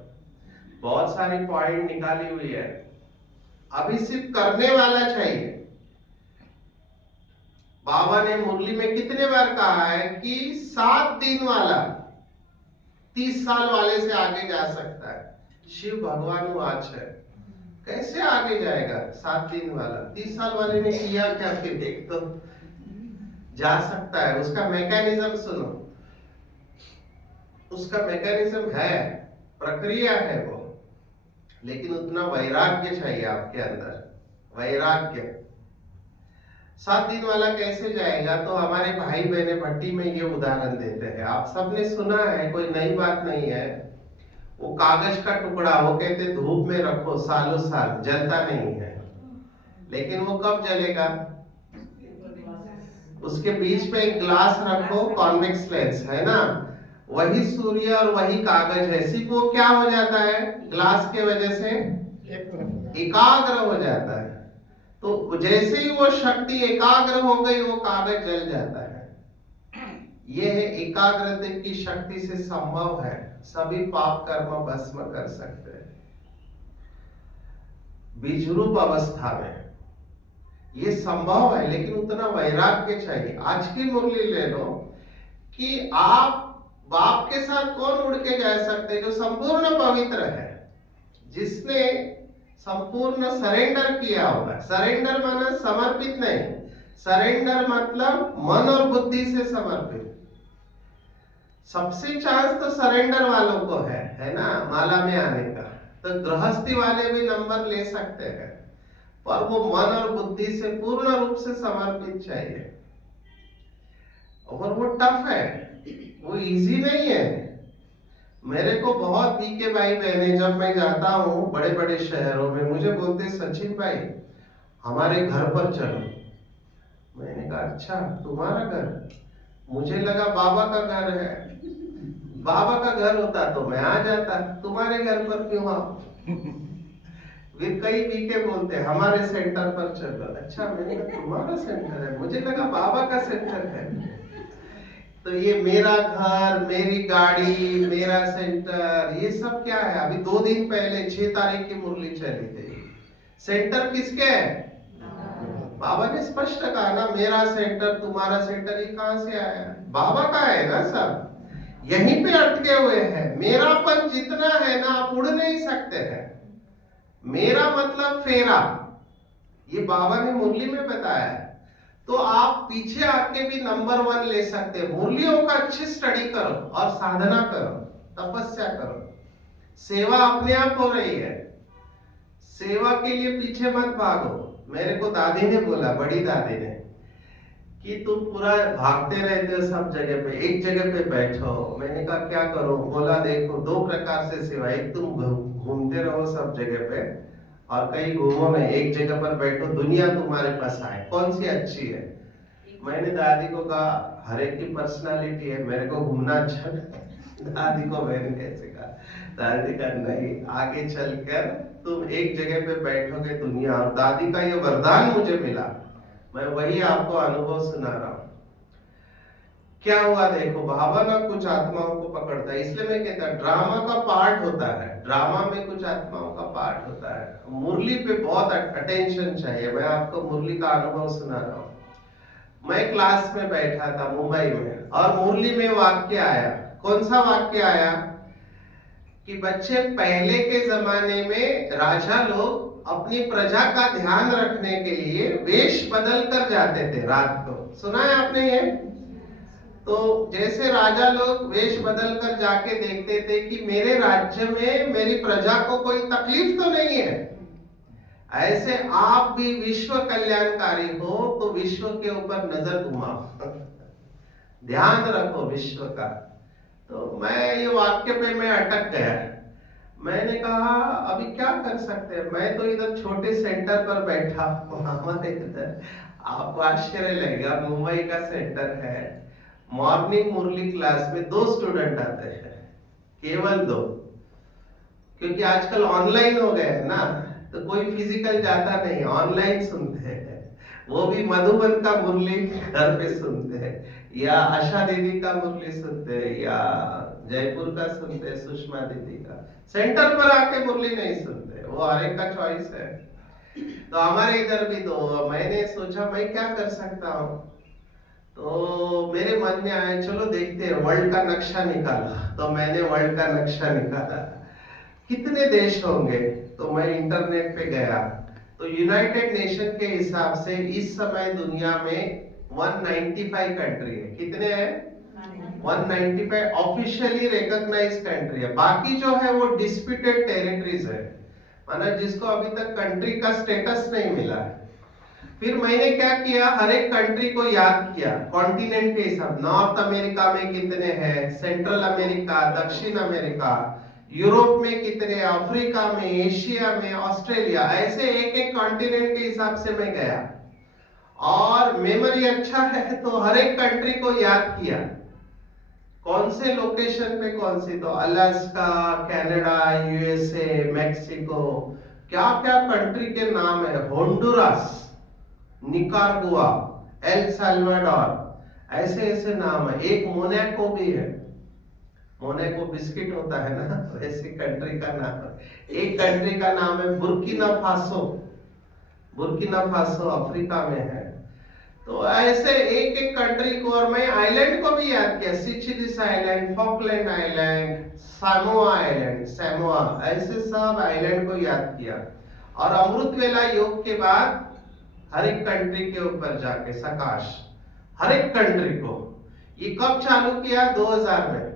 बहुत सारी पॉइंट निकाली हुई है। अभी सिर्फ करने वाला चाहिए। बाबा ने मुरली में कितने बार कहा है कि 7 दिन वाला 30 साल वाले से आगे जा सकता है। शिव भगवान आज है, कैसे आगे जाएगा 7 दिन वाला? 30 साल वाले ने किया क्या फिर देख तो जा सकता है। उसका मैकेनिज्म सुनो, उसका मैकेनिज्म है, प्रक्रिया है वो, लेकिन उतना वैराग्य चाहिए आपके अंदर, वैराग्य। 7 दिन वाला कैसे जाएगा? तो हमारे भाई बहने भट्टी में ये उदाहरण देते हैं, आप सबने सुना है, कोई नई बात नहीं है। वो कागज का टुकड़ा, वो कहते धूप में रखो सालों साल, जलता नहीं है, लेकिन वो कब जलेगा? उसके बीच में एक ग्लास रखो, कॉन्वेक्स लेंस है ना, वही सूर्य और वही कागज है, सिर्फ वो क्या हो जाता है ग्लास के वजह से एकाग्र हो जाता है। तो जैसे ही वो शक्ति एकाग्र हो गई, वो कागज जल जाता है। ये है एकाग्रता की शक्ति से संभव है, सभी पाप कर्म भस्म कर सकते हैं बीजरूप अवस्था में, ये संभव है, लेकिन उतना वैराग्य चाहिए। आज की मुरली ले लो कि आप बाप के साथ कौन उड़ के जा सकते, जो संपूर्ण पवित्र है, जिसने संपूर्ण सरेंडर किया होगा। सरेंडर माना समर्पित नहीं, सरेंडर मतलब मन और बुद्धि से समर्पित। सबसे चांस तो सरेंडर वालों को है ना, माला में आने का। तो गृहस्थी वाले भी नंबर ले सकते हैं, पर वो मन और बुद्धि से पूर्ण रूप से समर्पित चाहिए। और वो टफ है, वो इजी नहीं है। मेरे को बहुत बीके भाई बहने, जब मैं जाता हूँ बड़े बड़े शहरों में, मुझे बोलते सचिन भाई हमारे घर पर चलो। मैंने कहा अच्छा तुम्हारा घर? मुझे लगा बाबा का घर है, बाबा का घर होता तो मैं आ जाता, तुम्हारे घर पर क्यों आओ? वे कई बीके बोलते हमारे सेंटर पर चलो। अच्छा, मैंने कहा तुम्हारा सेंटर है, मुझे लगा बाबा का सेंटर है। तो ये मेरा घर, मेरी गाड़ी, मेरा सेंटर, ये सब क्या है? अभी 2 दिन पहले 6 तारीख की मुरली चली थी, सेंटर किसके है? बाबा ने स्पष्ट कहा ना, मेरा सेंटर तुम्हारा सेंटर, ये कहां से आया? बाबा का है ना सब, यहीं पे अटके हुए हैं। मेरापन जितना है ना, आप उड़ नहीं सकते हैं। मेरा मतलब फेरा, ये बाबा ने मुरली में बताया है। तो आप पीछे आके भी नंबर 1 ले सकते हैं। मुरलियों का अच्छी स्टडी करो और साधना करो, तपस्या करो, सेवा अपने आप हो रही है। सेवा के लिए पीछे मत भागो। मेरे को दादी ने बोला, बड़ी दादी ने, कि तुम पूरा भागते रहते हो सब जगह पे, एक जगह पे बैठो। मैंने कहा क्या करो? बोला देखो 2 प्रकार से सेवा, एक तुम घूमते रहो सब जगह पे, और कहीं घूमो नहीं, एक जगह पर बैठो, दुनिया तुम्हारे पास आए, कौन सी अच्छी है? मैंने दादी को कहा हर एक की पर्सनालिटी है, मेरे को घूमना अच्छा है। दादी को मैंने कैसे कहा? दादी का नहीं, आगे चलकर तुम एक जगह पे बैठोगे दुनिया, और दादी का ये वरदान मुझे मिला, मैं वही आपको अनुभव सुना रहा हूं। क्या हुआ देखो, बाबा ना कुछ आत्माओं को पकड़ता है, इसलिए मैं कहता ड्रामा का पार्ट होता है, ड्रामा में कुछ आत्माओं का पार्ट होता है। मुरली पे बहुत अटेंशन चाहिए। मैं आपको मुरली का अनुभव सुना रहा हूँ। मैं क्लास में बैठा था मुंबई में, और मुरली में वाक्य आया। कौन सा वाक्य आया? कि बच्चे पहले के जमाने में राजा लोग अपनी प्रजा का ध्यान रखने के लिए वेश बदल कर जाते थे रात को। सुना है आपने ये? तो जैसे राजा लोग वेश बदल कर जाके देखते थे कि मेरे राज्य में मेरी प्रजा को कोई तकलीफ तो नहीं है, ऐसे आप भी विश्व कल्याणकारी हो तो विश्व के ऊपर नजर घुमाओ। ध्यान रखो विश्व का। तो मैं ये वाक्य पे मैं अटक गया। मैंने कहा अभी क्या कर सकते हैं, मैं तो इधर छोटे सेंटर पर बैठा हूँ हमारे इधर, आपको आश्चर्य लगेगा, मुंबई का सेंटर है। मॉर्निंग मुरली क्लास में 2 स्टूडेंट आते हैं, केवल 2, क्योंकि आजकल ऑनलाइन हो गए है ना, तो कोई फिजिकल जाता नहीं, ऑनलाइन सुनते हैं। वो भी मधुबन का मुरली घर पे सुनते हैं, या आशा दीदी का मुरली सुनते हैं, या जयपुर का सुनते हैं, सुषमा दीदी का। सेंटर पर आके मुरली नहीं सुनते, वो हर एक का चॉइस है। तो हमारे इधर भी तो मैंने सोचा मैं क्या कर सकता हूँ, तो मेरे मन में आया चलो देखते हैं, वर्ल्ड का नक्शा निकाला। तो मैंने वर्ल्ड का नक्शा निकाला, कितने देश होंगे, तो मैं इंटरनेट पे गया, तो यूनाइटेड नेशन के हिसाब से इस समय दुनिया में 195 कंट्री है। कितने हैं? 195 ऑफिशियली रिकॉग्नाइज कंट्री है। बाकी जो है वो डिस्प्यूटेड टेरिटरीज है, मतलब जिसको अभी तक कंट्री का स्टेटस नहीं मिला है। फिर मैंने क्या किया, हर एक कंट्री को याद किया कॉन्टिनेंट के हिसाब। नॉर्थ अमेरिका में कितने हैं, सेंट्रल अमेरिका, दक्षिण अमेरिका, यूरोप में कितने, अफ्रीका में, एशिया में, ऑस्ट्रेलिया, ऐसे एक एक कॉन्टिनेंट के हिसाब से मैं गया। और मेमोरी अच्छा है तो हर एक कंट्री को याद किया, कौन से लोकेशन पे कौन सी, तो अलास्का, कनाडा, यूएसए, मैक्सिको, क्या क्या कंट्री के नाम है, होंडुरास, निकारागुआ, एल साल्वाडोर, ऐसे ऐसे नाम है। एक मोनाको भी है, मोनाको बिस्किट होता है ना, वैसे कंट्री का नाम है। एक कंट्री का नाम है Burkina Faso, Burkina Faso Africa में है। तो ऐसे एक एक कंट्री को, और मैं आइलैंड को भी याद किया, Seychelles island, Falkland island, Samoa island, Samoa, ऐसे सब आइलैंड को याद किया। और अमृत वेला योग के बाद हर एक कंट्री के ऊपर जाके सकाश, हर एक कंट्री को। ये कब चालू किया? 2000 में।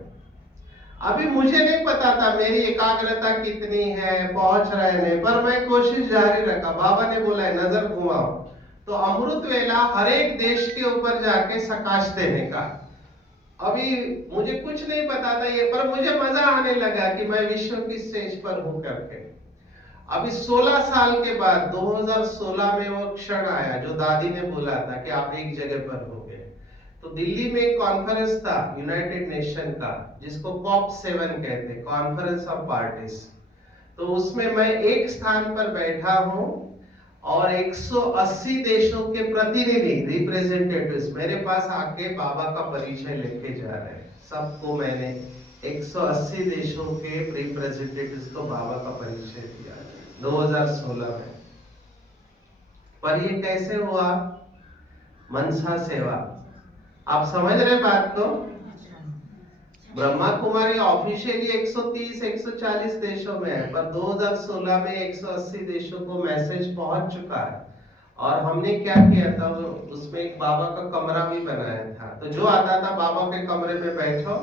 अभी मुझे नहीं पता था मेरी एकाग्रता कितनी है, पहुंच रहे नहीं, पर मैं कोशिश जारी रखा। बाबा ने बोला है नजर घुमाओ, तो अमृत वेला हर एक देश के ऊपर जाके सकाश देने का। अभी मुझे कुछ नहीं पता था ये, पर मुझे मजा आने लगा कि मैं विश्व की स्टेज पर हूं करके। अभी 16 साल के बाद 2016 में वो क्षण आया जो दादी ने बोला था कि आप एक जगह पर होगे। तो दिल्ली में एक कॉन्फ्रेंस था यूनाइटेड नेशन का, जिसको COP7 कहते हैं, कॉन्फ्रेंस ऑफ पार्टीज। तो उसमें मैं एक स्थान पर बैठा हूं और 180 देशों के प्रतिनिधि, रिप्रेजेंटेटिव्स मेरे पास आके बाबा का परिचय लेके जा रहे हैं। सबको मैंने 180 देशों के रिप्रेजेंटेटिव्स को बाबा का परिचय दिया 2016 में। पर ये कैसे हुआ? मनसा सेवा। आप समझ रहे बात को? ब्रह्मा कुमारी ऑफिशियली 130 140 देशों में है, पर 2016 में 180 देशों को मैसेज पहुंच चुका है। और हमने क्या किया था, उसमें एक बाबा का कमरा भी बनाया था। तो जो आता था बाबा के कमरे में बैठो,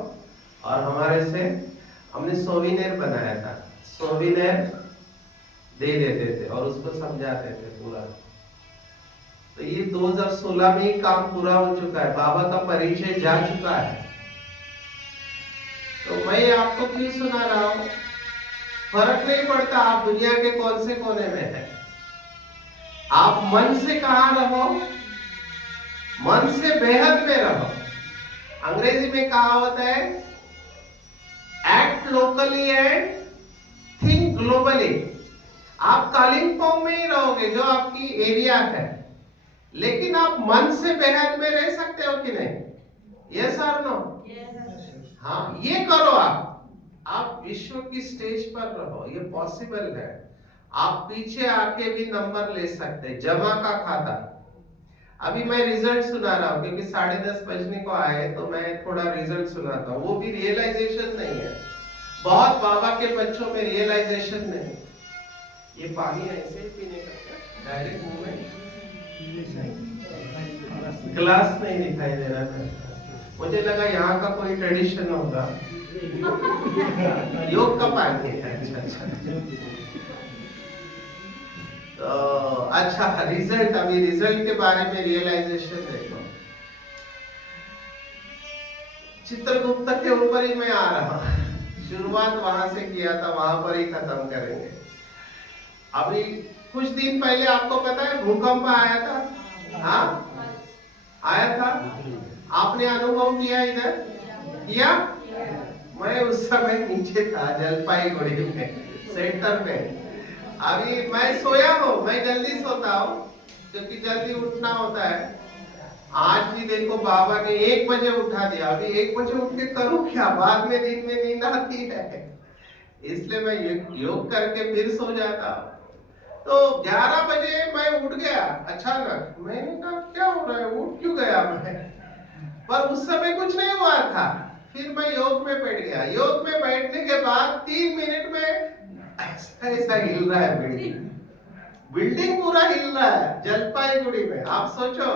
और हमारे से हमने सोविनियर बनाया था, सोविनियर दे देते थे और उसको समझाते थे पूरा। तो ये 2016 में ही काम पूरा हो चुका है, बाबा का परिचय जा चुका है। तो मैं आपको क्यों सुना रहा हूं? फर्क नहीं पड़ता आप दुनिया के कौन से कोने में है, आप मन से कहां रहो, मन से बेहद में रहो। अंग्रेजी में कहावत है, act locally and think globally. आप कालिम्पोंग में ही रहोगे जो आपकी एरिया है, लेकिन आप मन से बेहद में रह सकते हो कि नहीं? यस और नो? हाँ, ये करो। आप विश्व की स्टेज पर रहो, ये पॉसिबल है। आप पीछे आके भी नंबर ले सकते हैं, जमा का खाता। अभी मैं रिजल्ट सुना रहा हूँ, क्योंकि 10:30 बजने को आए, तो मैं थोड़ा रिजल्ट सुनाता हूँ। वो भी रियलाइजेशन नहीं है, बहुत बाबा के बच्चों में रियलाइजेशन नहीं। ये पानी ऐसे ही पीने का क्या? डायरेक्ट मुंह में? ग्लास नहीं दिखाई दे रहा है, मुझे लगा यहाँ का कोई ट्रेडिशन होगा। योग का पानी है। अच्छा। तो अच्छा, रिजल्ट, अभी रिजल्ट के बारे में रियलाइजेशन देखो। चित्रगुप्त के ऊपर ही मैं आ रहा हूं। शुरुआत वहां से किया था, वहां पर ही खत्म करेंगे। अभी कुछ दिन पहले आपको पता है भूकंप आया था, हाँ आया था, आपने अनुभव किया इधर किया? मैं उस समय नीचे था जलपाईगुड़ी में सेंटर पे। अभी मैं सोया हूँ, मैं जल्दी सोता हूँ क्योंकि जल्दी उठना होता है। आज भी देखो बाबा ने 1 बजे उठा दिया। अभी 1 बजे उठ के करूँ क्या, बाद में दिन में नींद आती है, इसलिए मैं योग करके फिर सो जाता हूँ। तो 11 बजे मैं उठ गया अचानक। मैंने कहा क्या हो रहा है, उठ क्यों गया मैं? पर उस समय कुछ नहीं हुआ था। फिर मैं योग में बैठ गया। योग में बैठने के बाद 3 मिनट में ऐसा हिल रहा है बिल्डिंग पूरा हिल रहा है जलपाईगुड़ी में, आप सोचो।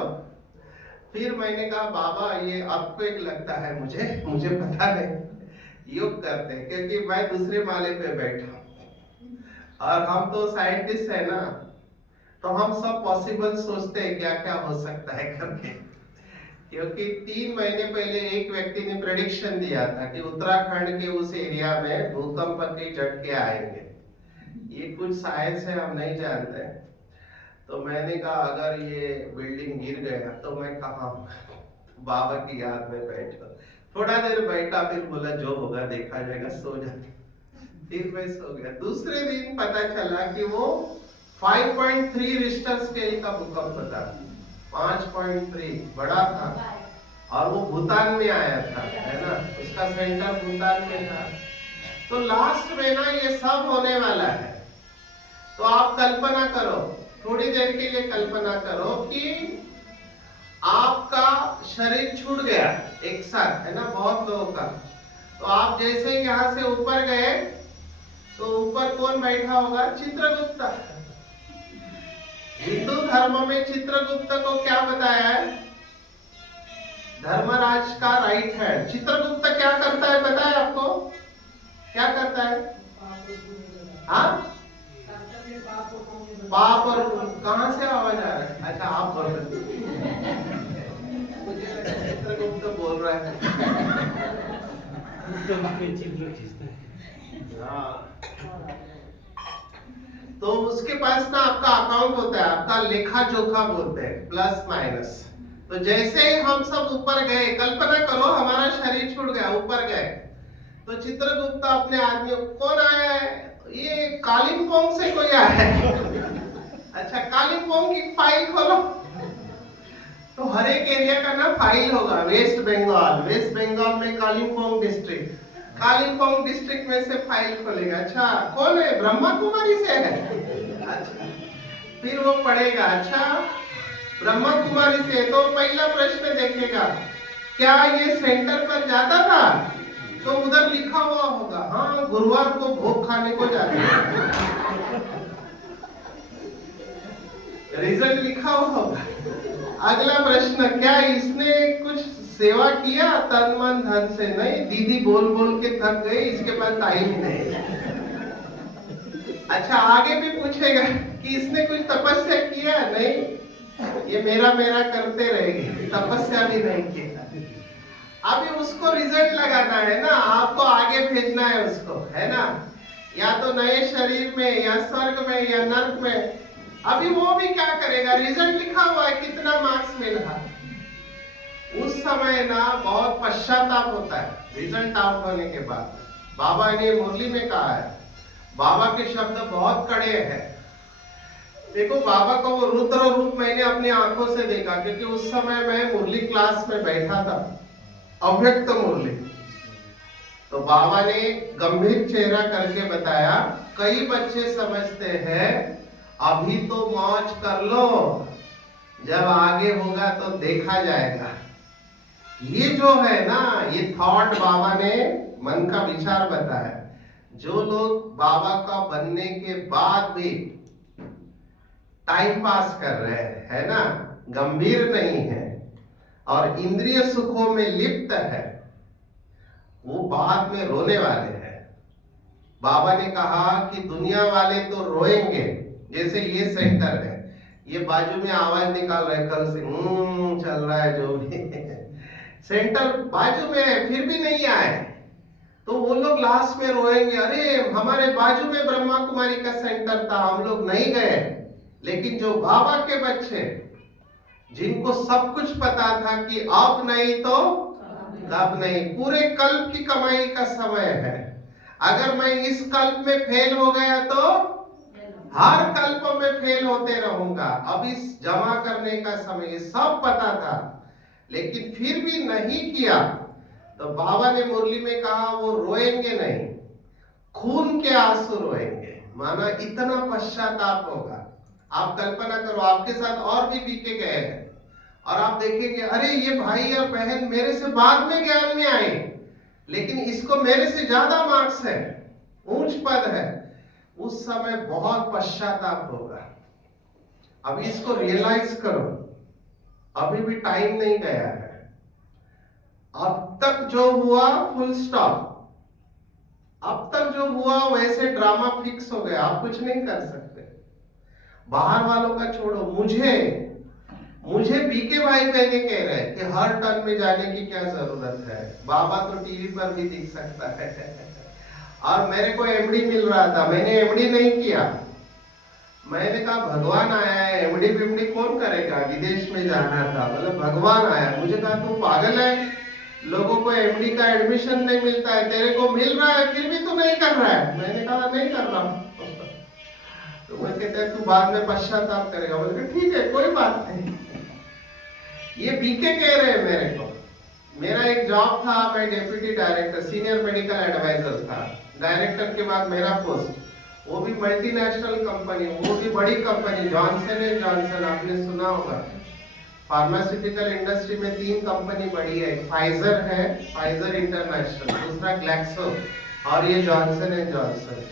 फिर मैंने कहा बाबा ये आपको एक लगता है, मुझे पता नहीं, योग करते हैं क्योंकि मैं दूसरे माले पे बैठा और हम तो साइंटिस्ट है ना, तो हम सब पॉसिबल सोचते हैं क्या क्या हो सकता है करके। क्योंकि 3 महीने पहले एक व्यक्ति ने प्रेडिक्शन दिया था कि उत्तराखंड के उस एरिया में भूकंप के झटके आएंगे। ये कुछ साइंस है, हम नहीं जानते। तो मैंने कहा अगर ये बिल्डिंग गिर गया तो मैं कहाँ हूँ? बाबा की याद में बैठा, थोड़ा देर बैठा, फिर बोला जो होगा देखा जाएगा, सो जाते। फिर मैं सो गया। दूसरे दिन पता चला कि वो 5.3 रिश्टर स्केल का भूकंप था, 5.3 बड़ा था और वो भूटान में आया था, है ना, उसका सेंटर भूटान में था। तो लास्ट में ना ये सब होने वाला है। तो आप कल्पना करो, थोड़ी देर के लिए कल्पना करो कि आपका शरीर छूट गया एक साथ, है ना, बहुत लोगों का। तो आप जैसे ही यहाँ से ऊपर गए तो ऊपर कौन बैठा होगा? चित्रगुप्त। हिंदू धर्म में चित्रगुप्त को क्या बताया है? धर्मराज का राइट हैंड। चित्रगुप्त क्या करता है पता है आपको? क्या करता है? हाँ, पाप और कहां से आवाज आ रहा है? अच्छा आप बोल रहे, मुझे लगा चित्रगुप्त बोल रहा है। चित्र खींचता है। हाँ, तो उसके पास ना आपका अकाउंट होता है, आपका लेखा जोखा बोलते हैं, प्लस माइनस। तो जैसे ही हम सब ऊपर गए, कल्पना करो हमारा शरीर छूट गया, ऊपर गए, तो चित्रगुप्त अपने आदमी, कौन आया है? ये कालिम्पोंग से कोई आया है। अच्छा, कालिम्पोंग की फाइल खोलो। तो हर एक एरिया का ना फाइल होगा। वेस्ट बंगाल में कालिम्पोंग डिस्ट्रिक्ट, कालिम्पोंग डिस्ट्रिक्ट में से फाइल खोलेगा। अच्छा कौन है? ब्रह्मा कुमारी से है। अच्छा, फिर वो पढ़ेगा, अच्छा ब्रह्मा कुमारी से, तो पहला प्रश्न देखेगा, क्या ये सेंटर पर जाता था? तो उधर लिखा हुआ होगा, हाँ गुरुवार को भोग खाने को जाते हैं। रिजल्ट लिखा हुआ होगा। अगला प्रश्न, क्या इसने कुछ सेवा किया तन मन धन से? नहीं, दीदी बोल बोल के थक गई, इसके पास टाइम नहीं। अच्छा, आगे भी पूछेगा कि इसने कुछ तपस्या किया? नहीं, ये मेरा करते रहेगी, तपस्या भी नहीं किया। अभी उसको रिजल्ट लगाना है ना, आपको आगे भेजना है उसको, है ना, या तो नए शरीर में, या स्वर्ग में, या नर्क में। अभी वो भी क्या करेगा? रिजल्ट लिखा हुआ है, कितना मार्क्स मिला। उस समय ना बहुत पश्चाताप होता है रिजल्ट आउट होने के बाद। बाबा ने मुरली में कहा है, बाबा के शब्द बहुत कड़े हैं। देखो बाबा का वो रुद्र रूप मैंने अपनी आंखों से देखा, क्योंकि उस समय मैं मुरली क्लास में बैठा था, अव्यक्त मुरली। तो बाबा ने गंभीर चेहरा करके बताया, कई बच्चे समझते हैं अभी तो मौज कर लो, जब आगे होगा तो देखा जाएगा। ये जो है ना, ये थॉट बाबा ने मन का विचार बताया। जो लोग बाबा का बनने के बाद भी टाइम पास कर रहे हैं, है ना, गंभीर नहीं है और इंद्रिय सुखों में लिप्त है, वो बाद में रोने वाले हैं। बाबा ने कहा कि दुनिया वाले तो रोएंगे, जैसे ये सेंटर है, ये बाजू में आवाज निकाल रहे, कल से चल रहा है जो भी सेंटर बाजू में है फिर भी नहीं आए, तो वो लोग लास्ट में रोएंगे, अरे हमारे बाजू में ब्रह्मा कुमारी का सेंटर था, हम लोग नहीं गए। लेकिन जो बाबा के बच्चे जिनको सब कुछ पता था कि अब नहीं तो कब नहीं, पूरे कल्प की कमाई का समय है, अगर मैं इस कल्प में फेल हो गया तो हर कल्प में फेल होते रहूंगा, अब इस जमा करने का समय, सब पता था लेकिन फिर भी नहीं किया। तो बाबा ने मुरली में कहा वो रोएंगे नहीं, खून के आंसू रोएंगे, माना इतना पश्चाताप होगा। आप कल्पना करो आपके साथ और भी बीके गए हैं और आप देखेंगे अरे ये भाई या बहन मेरे से बाद में ज्ञान में आए, लेकिन इसको मेरे से ज्यादा मार्क्स है, ऊंच पद है, उस समय बहुत पश्चाताप होगा। अभी इसको रियलाइज करो, अभी भी टाइम नहीं गया है, अब तक जो हुआ फुल स्टॉप, अब तक जो हुआ वैसे ड्रामा फिक्स हो गया, आप कुछ नहीं कर सकते। बाहर वालों का छोड़ो, मुझे बीके भाई बहने कह रहे हैं कि हर टर्न में जाने की क्या जरूरत है, बाबा तो टीवी पर भी दिख सकता है। और मेरे को एमडी मिल रहा था, मैंने एमडी नहीं किया, मैंने कहा भगवान आया है, एमडी बिमडी कौन करेगा, विदेश में जाना था, मतलब भगवान आया। मुझे कहा तू पागल है, लोगों को एमडी का एडमिशन नहीं मिलता है, तेरे को मिल रहा है फिर भी तू नहीं कर रहा है। मैंने कहा नहीं कर रहा हूं। तो वो कहते हैं तू बाद में पश्चाताप करेगा। बोले ठीक है कोई बात नहीं। ये बीके कह रहे हैं मेरे को, मेरा एक जॉब था, मैं deputy director senior medical adviser था, डायरेक्टर के बाद मेरा पोस्ट, वो भी मल्टीनेशनल कंपनी, वो भी बड़ी कंपनी जॉनसन एंड जॉनसन, आपने सुना होगा। फार्मास्यूटिकल इंडस्ट्री में 3 कंपनी बड़ी है, फाइजर है, फाइजर इंटरनेशनल, दूसरा ग्लैक्सो और ये जॉनसन एंड जॉनसन।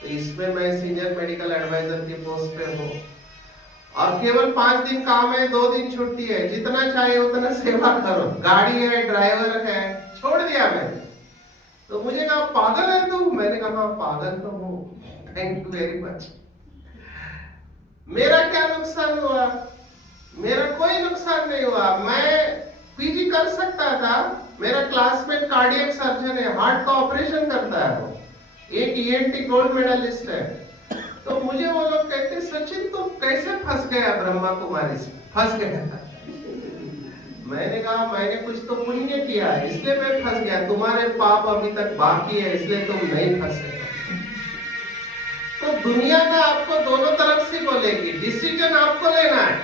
तो इसमें मैं सीनियर मेडिकल एडवाइजर की पोस्ट पे हूँ और केवल 5 दिन काम है, 2 दिन छुट्टी है, जितना चाहिए उतना सेवा करो, गाड़ी है, ड्राइवर है, छोड़ दिया मैंने। तो मुझे कहा पागल है तू, मैंने कहा पागल तो हूँ, थैंक यू वेरी मच। मेरा क्या नुकसान हुआ, मेरा कोई नुकसान नहीं हुआ, मैं पीजी कर सकता था, मेरा क्लासमेट कार्डियक सर्जन है, हार्ट का ऑपरेशन करता है, वो एक ईएनटी गोल्ड मेडलिस्ट है। तो मुझे वो लोग कहते सचिन तुम कैसे फंस गया ब्रह्मा कुमारी से, फंस गया। मैंने कहा मैंने कुछ तो पुण्य किया है इसलिए मैं फंस गया, तुम्हारे पाप अभी तक बाकी है इसलिए तुम नहीं फंसे। तो दुनिया ना आपको दोनों तरफ से बोलेगी, डिसीजन आपको लेना है।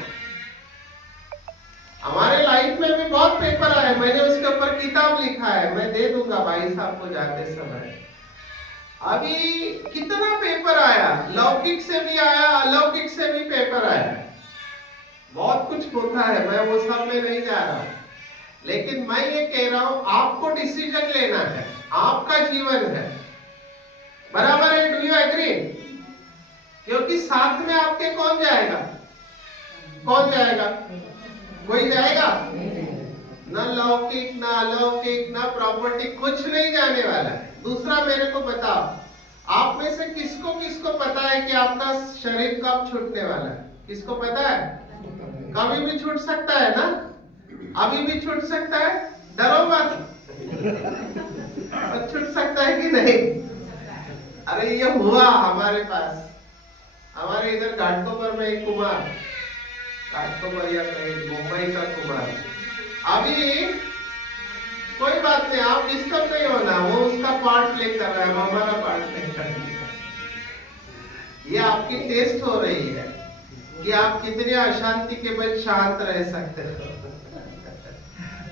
हमारे लाइफ में भी बहुत पेपर आए, मैंने उसके ऊपर किताब लिखा है, मैं दे दूंगा भाई साहब को जाते समय। अभी कितना पेपर आया, लौकिक से भी आया, अलौकिक से भी पेपर आया, बहुत कुछ होता है, मैं वो सब में नहीं जा रहा, लेकिन मैं ये कह रहा हूं आपको डिसीजन लेना है, आपका जीवन है, बराबर है, डू यू एग्री? क्योंकि साथ में आपके कौन जाएगा, कौन जाएगा, कोई जाएगा? ना लौकिक ना अलौकिक ना प्रॉपर्टी, कुछ नहीं जाने वाला है। दूसरा मेरे को बताओ, आप में से किसको किसको पता है कि आपका शरीर कब छूटने वाला है? किसको पता है? कभी भी छूट सकता है ना, अभी भी छूट सकता है, डरो मत। छूट सकता है कि नहीं? अरे ये हुआ हमारे पास, हमारे इधर घाटकोपर में एक कुमार, घाटकोपर या मुंबई का कुमार, अभी कोई बात नहीं, आप डिस्टर्ब नहीं होना, वो उसका पार्ट प्ले कर रहा है, हम हमारा पार्ट प्ले कर रहे हैं। ये आपकी टेस्ट हो रही है कि आप कितने अशांति के बीच शांत रह सकते हो।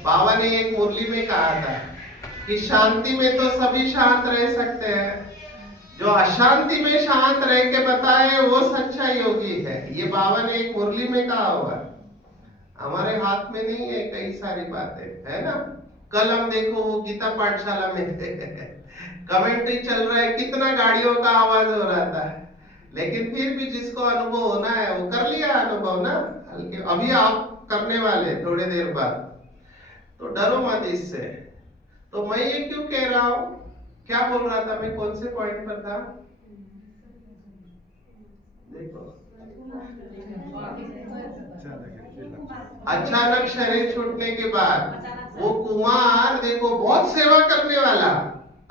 बाबा ने एक मुरली में कहा था कि शांति में तो सभी शांत रह सकते हैं, जो अशांति में शांत रह के बताए वो सच्चा योगी है। ये बाबा ने एक मुरली में कहा हुआ, हमारे हाथ में नहीं है कई सारी बातें, है ना। कल हम देखो वो गीता पाठशाला में कमेंट्री चल रहा है, कितना गाड़ियों का आवाज हो रहा था, लेकिन फिर भी जिसको अनुभव होना है वो कर लिया अनुभव ना, हल्के अभी आप करने वाले थोड़ी देर बाद, तो डरो मत इससे। तो मैं ये क्यों कह रहा हूं, क्या बोल रहा था मैं, कौन से पॉइंट पर था? देखो अचानक शरीर छूटने के बाद वो कुमार देखो बहुत सेवा करने वाला,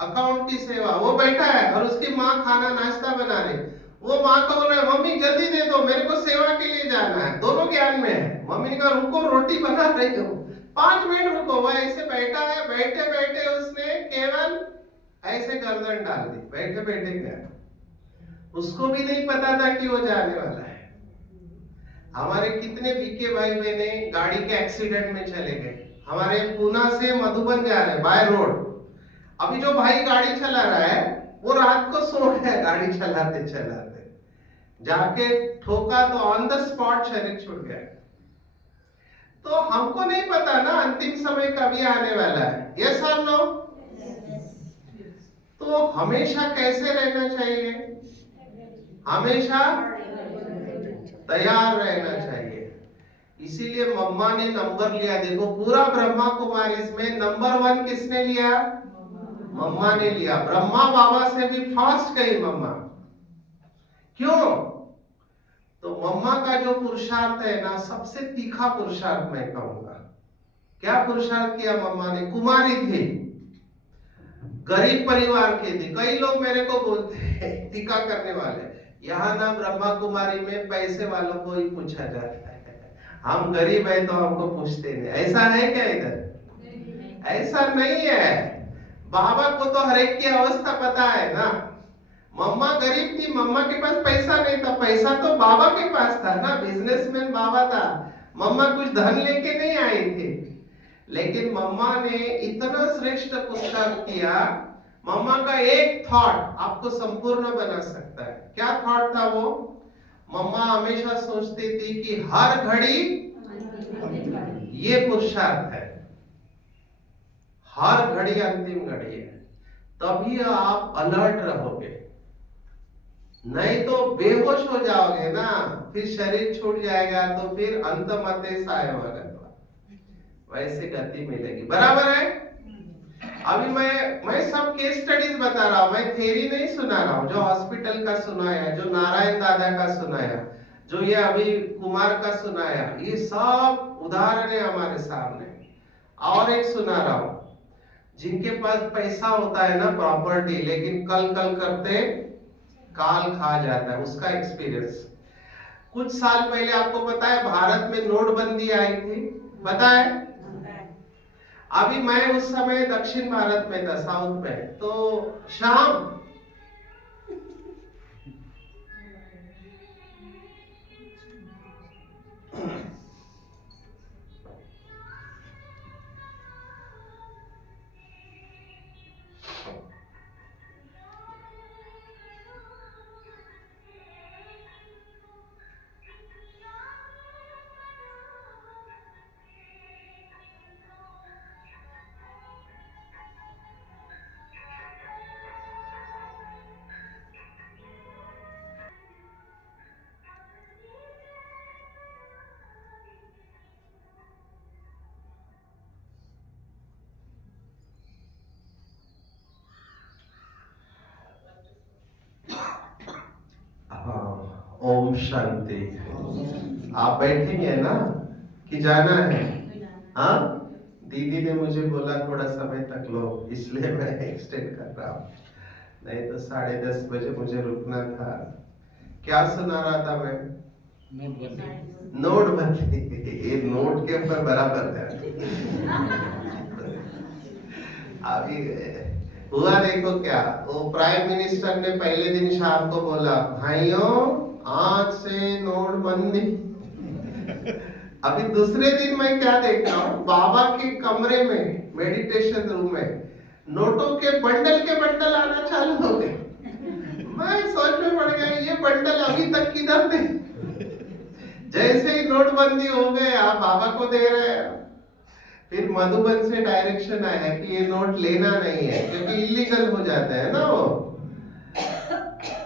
अकाउंट की सेवा, वो बैठा है और उसकी माँ खाना नाश्ता बना रही। वो माँ को बोल रहा है मम्मी जल्दी दे दो, मेरे को सेवा के लिए जाना है। दोनों ज्ञान में है। मम्मी ने कहा रुको रोटी बना रही हो, 5 मिनट रुको। वह ऐसे बैठा है, बैठे बैठे उसने केवल ऐसे गर्दन डाल दी, बैठे बैठे गया। उसको भी नहीं पता था कि वो जाने वाला है। हमारे कितने बीके भाई बहने गाड़ी के एक्सीडेंट में चले गए। हमारे पूना से मधुबन जा रहे बाय रोड। अभी जो भाई गाड़ी चला रहा है वो रात को सो गया गाड़ी चलाते चलाते, जाके ठोका तो ऑन द स्पॉट शरीर छूट गया। तो हमको नहीं पता ना अंतिम समय कभी आने वाला है। यस और नो? तो हमेशा कैसे रहना चाहिए? हमेशा तैयार रहना चाहिए। इसीलिए मम्मा ने नंबर लिया। देखो पूरा ब्रह्मा कुमारी में नंबर 1 किसने लिया? मम्मा ने लिया। ब्रह्मा बाबा से भी फास्ट गई मम्मा। क्यों? तो मम्मा का जो पुरुषार्थ है ना, सबसे तीखा पुरुषार्थ मैं कहूंगा। क्या पुरुषार्थ किया मम्मा ने? कुमारी थी, गरीब परिवार के थे। कई लोग मेरे को बोलते हैं टीका करने वाले, यहाँ ना ब्रह्मा कुमारी में पैसे वालों को ही पूछा जाता है, हम गरीब है तो हमको पूछते नहीं। ऐसा है क्या इधर? ऐसा नहीं है। बाबा को तो हर एक की अवस्था पता है ना। मम्मा गरीब थी, मम्मा के पास पैसा नहीं था, पैसा तो बाबा के पास था ना, बिजनेसमैन बाबा था। मम्मा कुछ धन लेके नहीं आई थी, लेकिन मम्मा ने इतना श्रेष्ठ पुरुषार्थ किया। मम्मा का एक थॉट आपको संपूर्ण बना सकता है। क्या थॉट था वो? मम्मा हमेशा सोचती थी कि हर घड़ी ये पुरुषार्थ है, हर घड़ी अंतिम घड़ी है, तभी आप अलर्ट रहोगे। नहीं तो बेहोश हो जाओगे ना, फिर शरीर छूट जाएगा तो फिर अंत मते सायवगत्वा, वैसे गति मिलेगी। बराबर है? अभी मैं सब केस स्टडीज बता रहा हूं, मैं थ्योरी नहीं सुना रहा हूं। जो हॉस्पिटल का सुनाया, जो नारायण दादा का सुनाया, जो ये अभी कुमार का सुनाया, ये सब उदाहरण है हमारे सामने। और एक सुना रहा हूं, जिनके पास पैसा होता है ना, प्रॉपर्टी, लेकिन कल कल करते काल खा जाता है, उसका एक्सपीरियंस। कुछ साल पहले आपको पता है भारत में नोटबंदी आई थी, पता है? अभी मैं उस समय दक्षिण भारत में था, साउथ में। तो शाम ओम शांति। आप बैठेंगे ना कि जाना है? हाँ, दीदी ने मुझे बोला थोड़ा समय तक लो, इसलिए मैं एक्सटेंड कर रहा हूँ, नहीं तो 10:30 बजे मुझे रुकना था। क्या सुना रहा था मैं? नोटबंदी। ये नोट के ऊपर बराबर है। अभी हुआ देखो क्या, वो प्राइम मिनिस्टर ने पहले दिन शाम को बोला, भाइयों आज से नोटबंदी। अभी दूसरे दिन मैं क्या देख रहा हूँ, बाबा के कमरे में, मेडिटेशन रूम में नोटों के बंडल आना चालू हो गए। मैं सोच में पड़ गया, ये बंडल अभी तक किधर थे? जैसे ही नोटबंदी हो गए आप बाबा को दे रहे हैं। फिर मधुबन से डायरेक्शन आया कि ये नोट लेना नहीं है, क्योंकि इलीगल हो जाता है ना वो।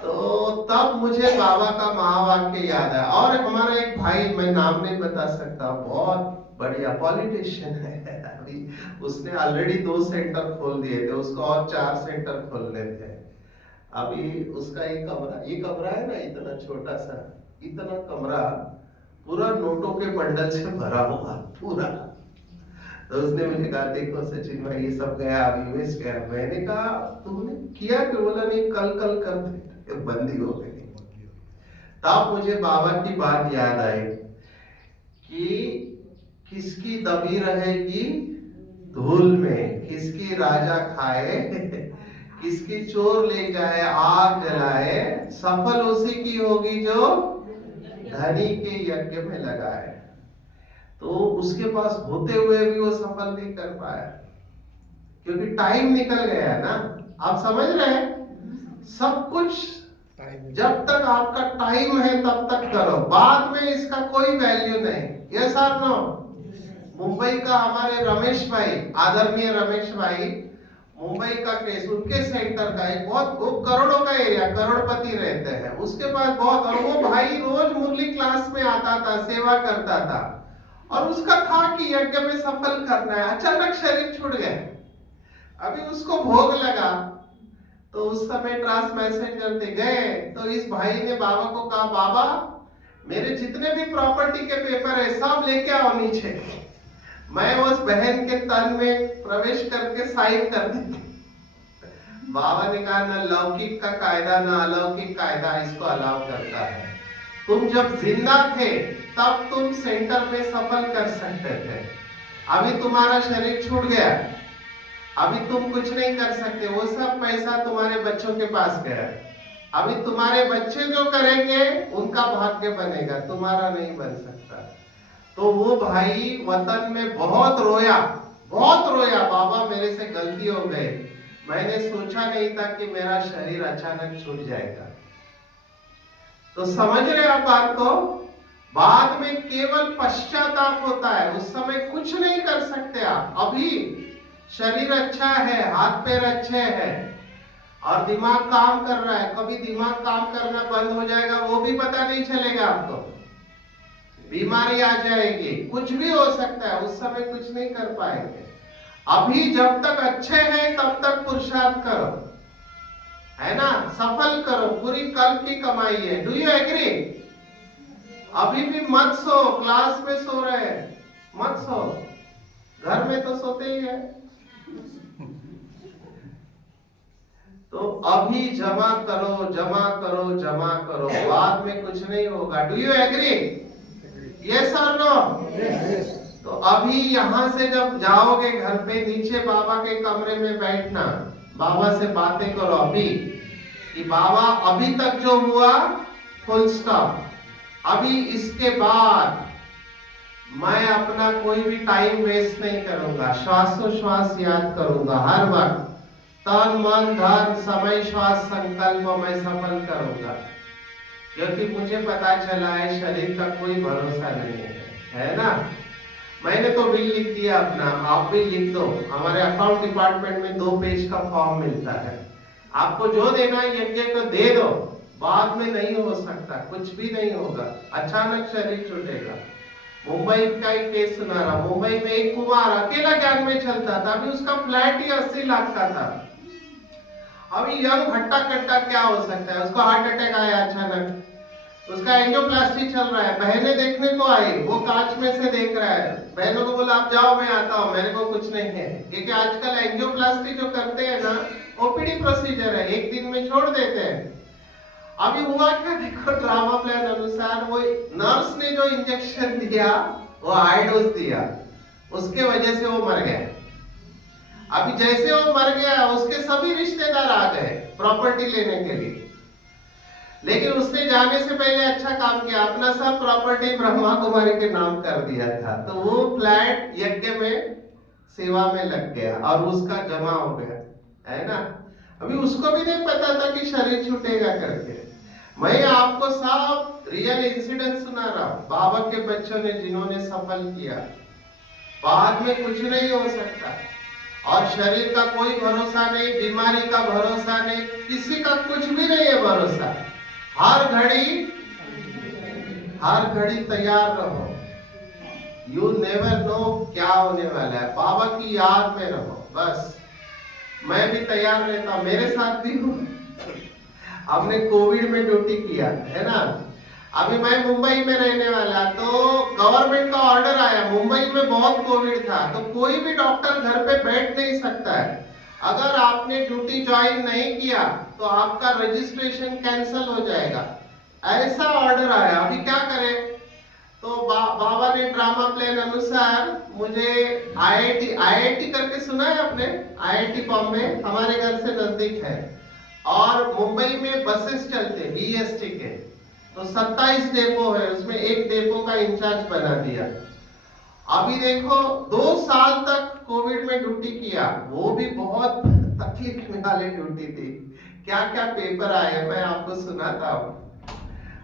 तो तब मुझे बाबा का महावाक्य याद आया। और हमारा एक भाई, मैं नाम नहीं बता सकता, बहुत बढ़िया पॉलिटिशियन है, अभी उसने ऑलरेडी 2 सेंटर खोल दिए थे, उसको और 4 सेंटर खोलने थे। अभी उसका ये कमरा है ना, इतना छोटा सा, इतना कमरा पूरा नोटों के बंडल से भरा हुआ पूरा। तो उसने मुझे कहा देखो सचिन भाई ये सब गया, अभी वेस्ट गया। मैंने कहा तुमने किया क्यों? बोला नहीं कल कल करते, बंदी हो गई। तब मुझे बाबा की बात याद आई कि किसकी दबी रहेगी धूल में, किसकी राजा खाए, किसकी चोर ले जाए आग जलाए, सफल उसी की होगी जो धनी के यज्ञ में लगाए। तो उसके पास होते हुए भी वो सफल नहीं कर पाया, क्योंकि टाइम निकल गया ना। आप समझ रहे हैं? सब कुछ जब तक आपका टाइम है तब तक करो, बाद में इसका कोई वैल्यू नहीं। यस और नो? मुंबई का हमारे रमेश भाई, आदरणीय रमेश भाई, मुंबई का केस, उनके सेंटर का एक बहुत, वो करोड़ों का एरिया, करोड़पति रहते हैं, उसके पास बहुत, और वो भाई रोज मुरली क्लास में आता था, सेवा करता था, और उसका था कि यज्ञ में सफल करना है। अचानक शरीर छूट गया। अभी उसको भोग लगा, तो उस समय ट्रांस मैसेंजर थे गए, तो इस भाई ने बाबा को कहा बाबा मेरे जितने भी प्रॉपर्टी के पेपर है सब लेके आओ नीचे, मैं उस बहन के तन में प्रवेश करके साइन कर देती। बाबा ने कहा न लौकिक का कायदा न अलौकिक कायदा इसको अलाउ करता है। तुम जब जिंदा थे तब तुम सेंटर में सफल कर सकते थे, अभी तुम्हारा शरीर छूट गया, अभी तुम कुछ नहीं कर सकते, वो सब पैसा तुम्हारे बच्चों के पास गया, अभी तुम्हारे बच्चे जो करेंगे उनका भाग्य बनेगा, तुम्हारा नहीं बन सकता। तो वो भाई वतन में बहुत रोया, बहुत रोया, बाबा मेरे से गलती हो गई, मैंने सोचा नहीं था कि मेरा शरीर अचानक छूट जाएगा। तो समझ रहे आप बात को? बाद में केवल पश्चाताप होता है, उस समय कुछ नहीं कर सकते आप। अभी शरीर अच्छा है, हाथ पैर अच्छे हैं और दिमाग काम कर रहा है, कभी दिमाग काम करना बंद हो जाएगा वो भी पता नहीं चलेगा आपको, बीमारी आ जाएगी, कुछ भी हो सकता है, उस समय कुछ नहीं कर पाएंगे। अभी जब तक अच्छे हैं तब तक पुरुषार्थ करो, है ना, सफल करो, पूरी कल की कमाई है। Do you agree? अभी भी मत सो, क्लास में सो रहे हैं, मत सो, घर में तो सोते ही है। तो अभी जमा करो, जमा करो, जमा करो, बाद में कुछ नहीं होगा। Do you agree? यस और नो? तो अभी यहां से जब जाओगे घर पे, नीचे बाबा के कमरे में बैठना, बाबा से बातें करो अभी कि बाबा अभी तक जो हुआ फुल स्टॉप, अभी इसके बाद मैं अपना कोई भी टाइम वेस्ट नहीं करूंगा, श्वासोश्वास याद करूंगा हर वक्त, तन मन धन समय श्वास संकल्प मैं सफल करूंगा, क्योंकि मुझे पता चला है शरीर का कोई भरोसा नहीं है ना। मैंने तो बिल लिख दिया अपना, आप भी लिख दो, हमारे अकाउंट डिपार्टमेंट में 2 पेज का फॉर्म मिलता है, आपको जो देना है यज्ञ को दे दो, बाद में नहीं हो सकता, कुछ भी नहीं होगा, अचानक शरीर छूटेगा। मुंबई का एक केस सुना रहा, मुंबई में एक कुमार अकेला ज्ञान में चलता था, अभी उसका फ्लैट ही 80 लाख का था, अभी यंग भट्टा कट्टा क्या हो सकता है, उसको हार्ट अटैक आया अचानक, उसका एंजियोप्लास्टी चल रहा है, बहनें देखने को आई, वो कांच में से देख रहा है, बहनों को बोला आप जाओ मैं आता हूँ, मेरे को कुछ नहीं है, क्योंकि आजकल एंजियोप्लास्टी जो करते हैं ना ओपीडी प्रोसीजर है, 1 दिन में छोड़ देते हैं। अभी हुआ क्या देखो, ड्रामा प्लान अनुसार वो नर्स ने जो इंजेक्शन दिया वो हाई डोज दिया, उसके वजह से वो मर गया। अभी जैसे वो मर गया उसके सभी रिश्तेदार आ गए प्रॉपर्टी लेने के लिए, लेकिन उसने जाने से पहले अच्छा काम किया, अपना सब प्रॉपर्टी ब्रह्मा कुमारी के नाम कर दिया था, तो वो फ्लैट यज्ञ में सेवा में लग गया और उसका जमा हो गया, है ना। अभी उसको भी नहीं पता था कि शरीर छूटेगा करके। मैं आपको सब रियल इंसिडेंट सुना रहा हूं, बाबा के बच्चों ने जिन्होंने सफल किया, बाद में कुछ नहीं हो सकता, और शरीर का कोई भरोसा नहीं, बीमारी का भरोसा नहीं, किसी का कुछ भी नहीं है भरोसा। हर घड़ी तैयार रहो, यू नेवर नो क्या होने वाला है, बाबा की याद में रहो बस। मैं भी तैयार रहता, मेरे साथ भी हूँ, हमने कोविड में ड्यूटी किया है ना। अभी मैं मुंबई में रहने वाला, तो गवर्नमेंट का ऑर्डर आया, मुंबई में बहुत कोविड था, तो कोई भी डॉक्टर घर पे बैठ नहीं सकता है। अगर आपने ड्यूटी ज्वाइन नहीं किया तो आपका रजिस्ट्रेशन कैंसिल हो जाएगा, ऐसा ऑर्डर आया। अभी क्या करें? तो बाबा ने ड्रामा प्लान अनुसार मुझे आईआईटी करके सुना है आपने? आईआईटी बॉम्बे हमारे घर से नजदीक है, और मुंबई में बसेस चलते बीएसटी के, तो 27 डेपो है, उसमें एक डेपो का इंचार्ज बना दिया। अभी देखो 2 साल तक कोविड में ड्यूटी किया, वो भी बहुत तकलीफ वाली ड्यूटी थी। क्या क्या पेपर आए मैं आपको सुनाता हूँ।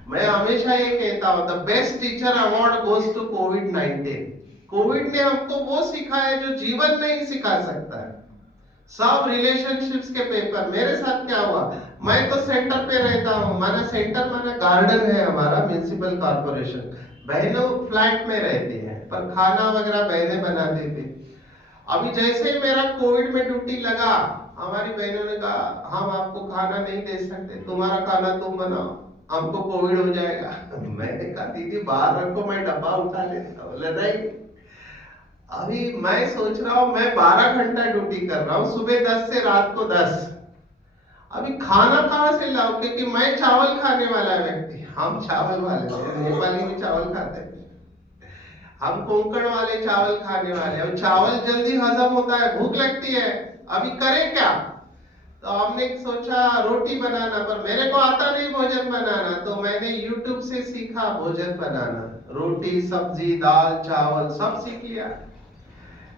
मैं हमेशा ये कहता हूँ, the best teacher award goes to कोविड-19। कोविड ने हमको वो सिखा है जो जीवन नहीं सिखा सकता है। सब रिलेशनशिप्स के पेपर। मेरे साथ क्या हुआ, मैं तो सेंटर पे रहता हूँ, माना सेंटर माना गार्डन है हमारा म्युनिसिपल कॉर्पोरेशन, बहनों फ्लैट में रहती है, पर खाना वगैरह बहनें बनाती थी। अभी जैसे ही मेरा कोविड में ड्यूटी लगा, हमारी बहनों ने कहा हम आपको खाना नहीं दे सकते, तुम्हारा खाना तुम बनाओ, हमको कोविड हो जाएगा। मैंने कहा दीदी बाहर रखो, मैं डब्बा उठा लेता। बोले नहीं। अभी मैं सोच रहा हूँ मैं 12 घंटा ड्यूटी कर रहा हूँ, सुबह 10 से रात को 10। अभी खाना कहाँ से लाओ, क्योंकि मैं चावल खाने वाला व्यक्ति, हम चावल वाले हैं, नेपाली भी चावल खाते हैं, हम कोंकण वाले चावल खाने वाले हैं। चावल जल्दी हजम होता है, भूख लगती है, अभी करें क्या? तो हमने सोचा रोटी बनाना, पर मेरे को आता नहीं भोजन बनाना, तो मैंने YouTube से सीखा भोजन बनाना, रोटी सब्जी दाल चावल सब सीख लिया।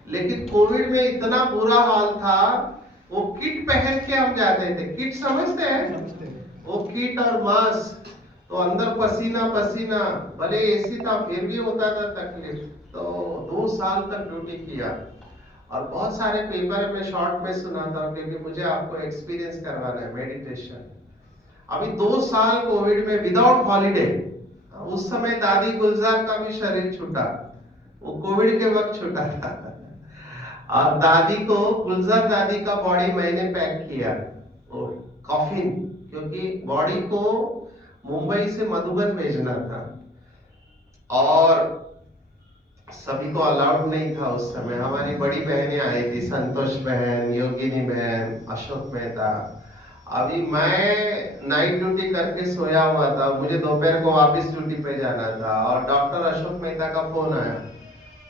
लेकिन कोविड में इतना बुरा हाल था, वो किट पहन के हम जाते थे, किट समझते हैं? वो किट और मास्क, तो अंदर पसीना पसीना, भले एसी था फिर भी होता था तकलीफ। तो 2 साल तक ड्यूटी किया, और बहुत सारे पेपर में शॉर्ट में सुनाता हूँ, क्योंकि मुझे आपको एक्सपीरियंस करवाना है मेडिटेशन। अभी 2 साल कोविड में विदाउट हॉलीडे। उस समय दादी गुलजार का भी शरीर छूटा, वो कोविड के वक्त छूटा था, और दादी को, गुलजार दादी का बॉडी मैंने पैक किया, और कॉफिन, क्योंकि बॉडी को मुंबई से मधुबन भेजना था, और सभी को अलाउड नहीं था उस समय। हमारी बड़ी बहनें आई थी, संतोष बहन, योगिनी बहन, अशोक मेहता। अभी मैं नाइट ड्यूटी करके सोया हुआ था, मुझे दोपहर को वापस ड्यूटी पे जाना था, और डॉक्टर अशोक मेहता का फोन आया,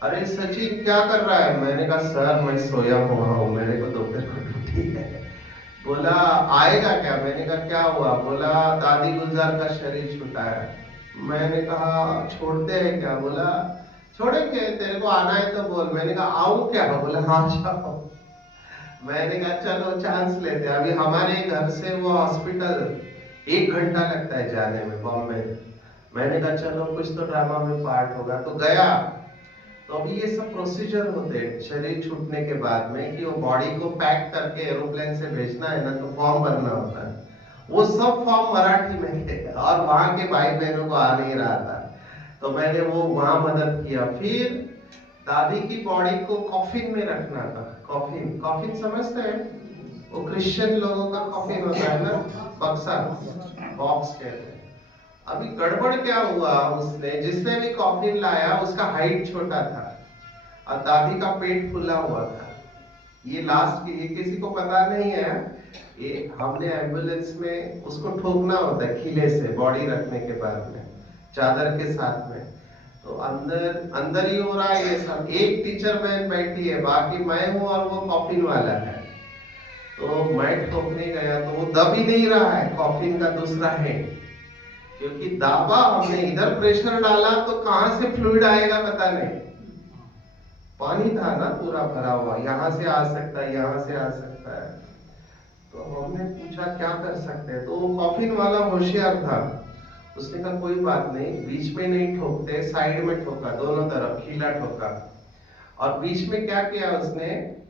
अरे सचिन क्या कर रहा है? मैंने कहा सर मैं सोया हुआ हूँ, मेरे को दोपहर को ड्यूटी है। बोला आएगा क्या? मैंने कहा क्या हुआ? बोला दादी गुलजार का शरीर छूटा है। मैंने कहा छोड़ते हैं क्या? बोला छोड़ेंगे, तेरे को आना है तो बोल। मैंने कहा आऊं क्या? बोला हाँ जाओ। मैंने कहा चलो चांस लेते। अभी हमारे घर से वो हॉस्पिटल 1 घंटा लगता है जाने में, बॉम्बे। मैंने कहा चलो कुछ तो ड्रामा में पार्ट होगा, तो गया। तो अभी ये सब प्रोसीजर होते हैं शरीर छूटने के बाद में, कि वो बॉडी को पैक करके एरोप्लेन से भेजना है ना, तो फॉर्म भरना होता है। वो सब फॉर्म मराठी में थे, और वहां के भाई बहनों को आ नहीं रहा था, तो मैंने वो वहां मदद किया। फिर दादी की बॉडी को कॉफिन में रखना था। कॉफिन, कॉफिन समझते हैं? वो क्रिश्चियन लोगों का कॉफिन होता है ना, बक्सा, बॉक्स कहते हैं। अभी गड़बड़ क्या हुआ, उसने जिसने भी कॉफिन लाया उसका हाइट छोटा था, और दादी का पेट फूला हुआ था। ये लास्ट की, ये किसी को पता नहीं है, ये हमने एम्बुलेंस में उसको ठोकना होता है खिले से, बॉडी रखने के बाद में चादर के साथ में। तो अंदर ही हो रहा है ये सब। एक टीचर बहन बैठी है, बाकी मैं हूँ, और वो कॉफिन वाला है। तो मैं ठोकने गया तो वो दब ही नहीं रहा है, कॉफिन का दूसरा है, क्योंकि दाबा हमने, इधर प्रेशर डाला तो कहां से फ्लूइड आएगा पता नहीं, पानी था ना पूरा भरा हुआ, यहाँ से आ सकता है, यहाँ से आ सकता है। तो हमने पूछा क्या कर सकते हैं, तो वो कॉफिन वाला होशियार था, उसने कहा कोई बात नहीं, बीच में नहीं ठोकते, साइड में ठोका, दोनों तरफ खीला ठोका, और बीच में क्या किया उसने,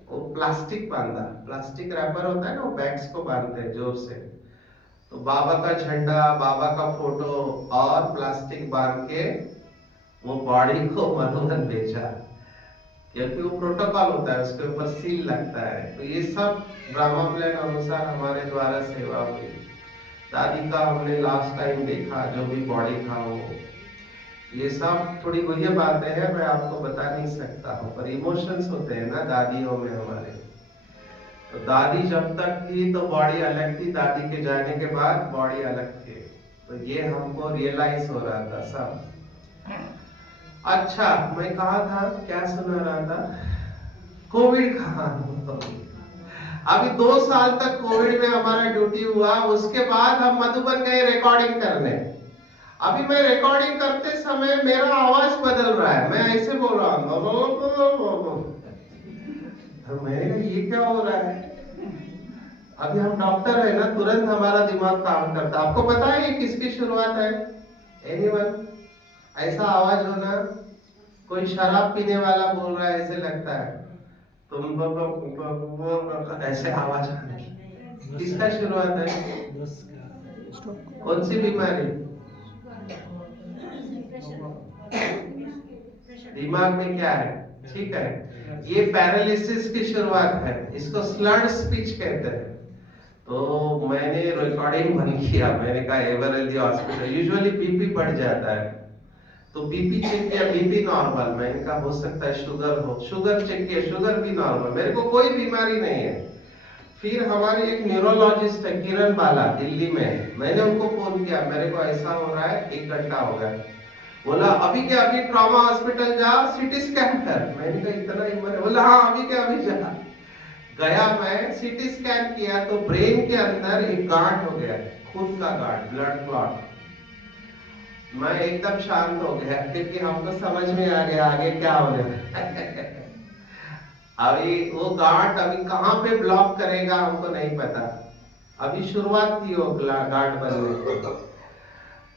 वो प्लास्टिक बांधा, प्लास्टिक रैपर होता है ना, वो बैग्स को बांधते हैं जोर से। तो बाबा का झंडा, बाबा का फोटो और प्लास्टिक बांध के वो बॉडी को मधुबन भेजा, क्योंकि वो प्रोटोकॉल होता है, उसके ऊपर सील लगता है। तो ये सब ड्रामा प्लान अनुसार हमारे द्वारा सेवा हुई। दादी का हमने लास्ट टाइम देखा, जो भी बॉडी था वो, ये सब थोड़ी गुह्य बातें हैं, मैं आपको बता नहीं सकता हूँ, पर इमोशंस होते हैं ना दादियों में हमारे। तो दादी जब तक थी तो बॉडी अलग थी, दादी के जाने के बाद बॉडी अलग थी। तो ये हमको रियलाइज हो रहा था सब। अच्छा, मैं कहा था, क्या सुना रहा था, कोविड कहा। अभी 2 साल तक कोविड में हमारा ड्यूटी हुआ, उसके बाद हम मधुबन गए रिकॉर्डिंग करने। अभी मैं रिकॉर्डिंग करते समय मेरा आवाज बदल रहा है, मैं ऐसे बोल रहा हूँ, मैंने कहा ये क्या हो रहा है। अभी हम डॉक्टर है ना, तुरंत हमारा दिमाग काम करता है। आपको पता है ये किसकी शुरुआत है? एनीवन? ऐसा आवाज होना, कोई शराब पीने वाला बोल रहा है ऐसे लगता है, तुम ऐसे आवाज आने, किसका शुरुआत है? कौन सी बीमारी? दिमाग में क्या है? ठीक है, ये पैरालिसिस की शुरुआत है, इसको स्लर्ड स्पीच कहते हैं। तो मैंने रिकॉर्डिंग बंद किया, मैंने कहा एवरेली हॉस्पिटल, यूजुअली बीपी बढ़ जाता है, तो बीपी चेक किया, बीपी नॉर्मल, मैंने कहा हो सकता है शुगर हो, शुगर चेक किया, शुगर भी नॉर्मल, मेरे को कोई बीमारी नहीं है। फिर हमारी एक न्यूरोलॉजिस्ट है किरण बाला, दिल्ली में, मैंने उनको फोन किया, मेरे को ऐसा हो रहा है, 1 घंटा हो गया। बोला अभी क्या, अभी ट्रॉमा हॉस्पिटल जा, सीटी स्कैन कर। मैंने कहा इतना ही मरे? बोला हाँ अभी क्या, अभी जा। गया, मैं सीटी स्कैन किया तो ब्रेन के अंदर एक गांठ हो गया, खून का गांठ, ब्लड क्लॉट। मैं एकदम शांत हो गया, क्योंकि हमको समझ में आ गया आगे क्या होने वाला है। अभी वो गांठ अभी कहाँ पे ब्लॉक करेगा हमको नहीं पता, अभी शुरुआत थी वो गांठ बनने की।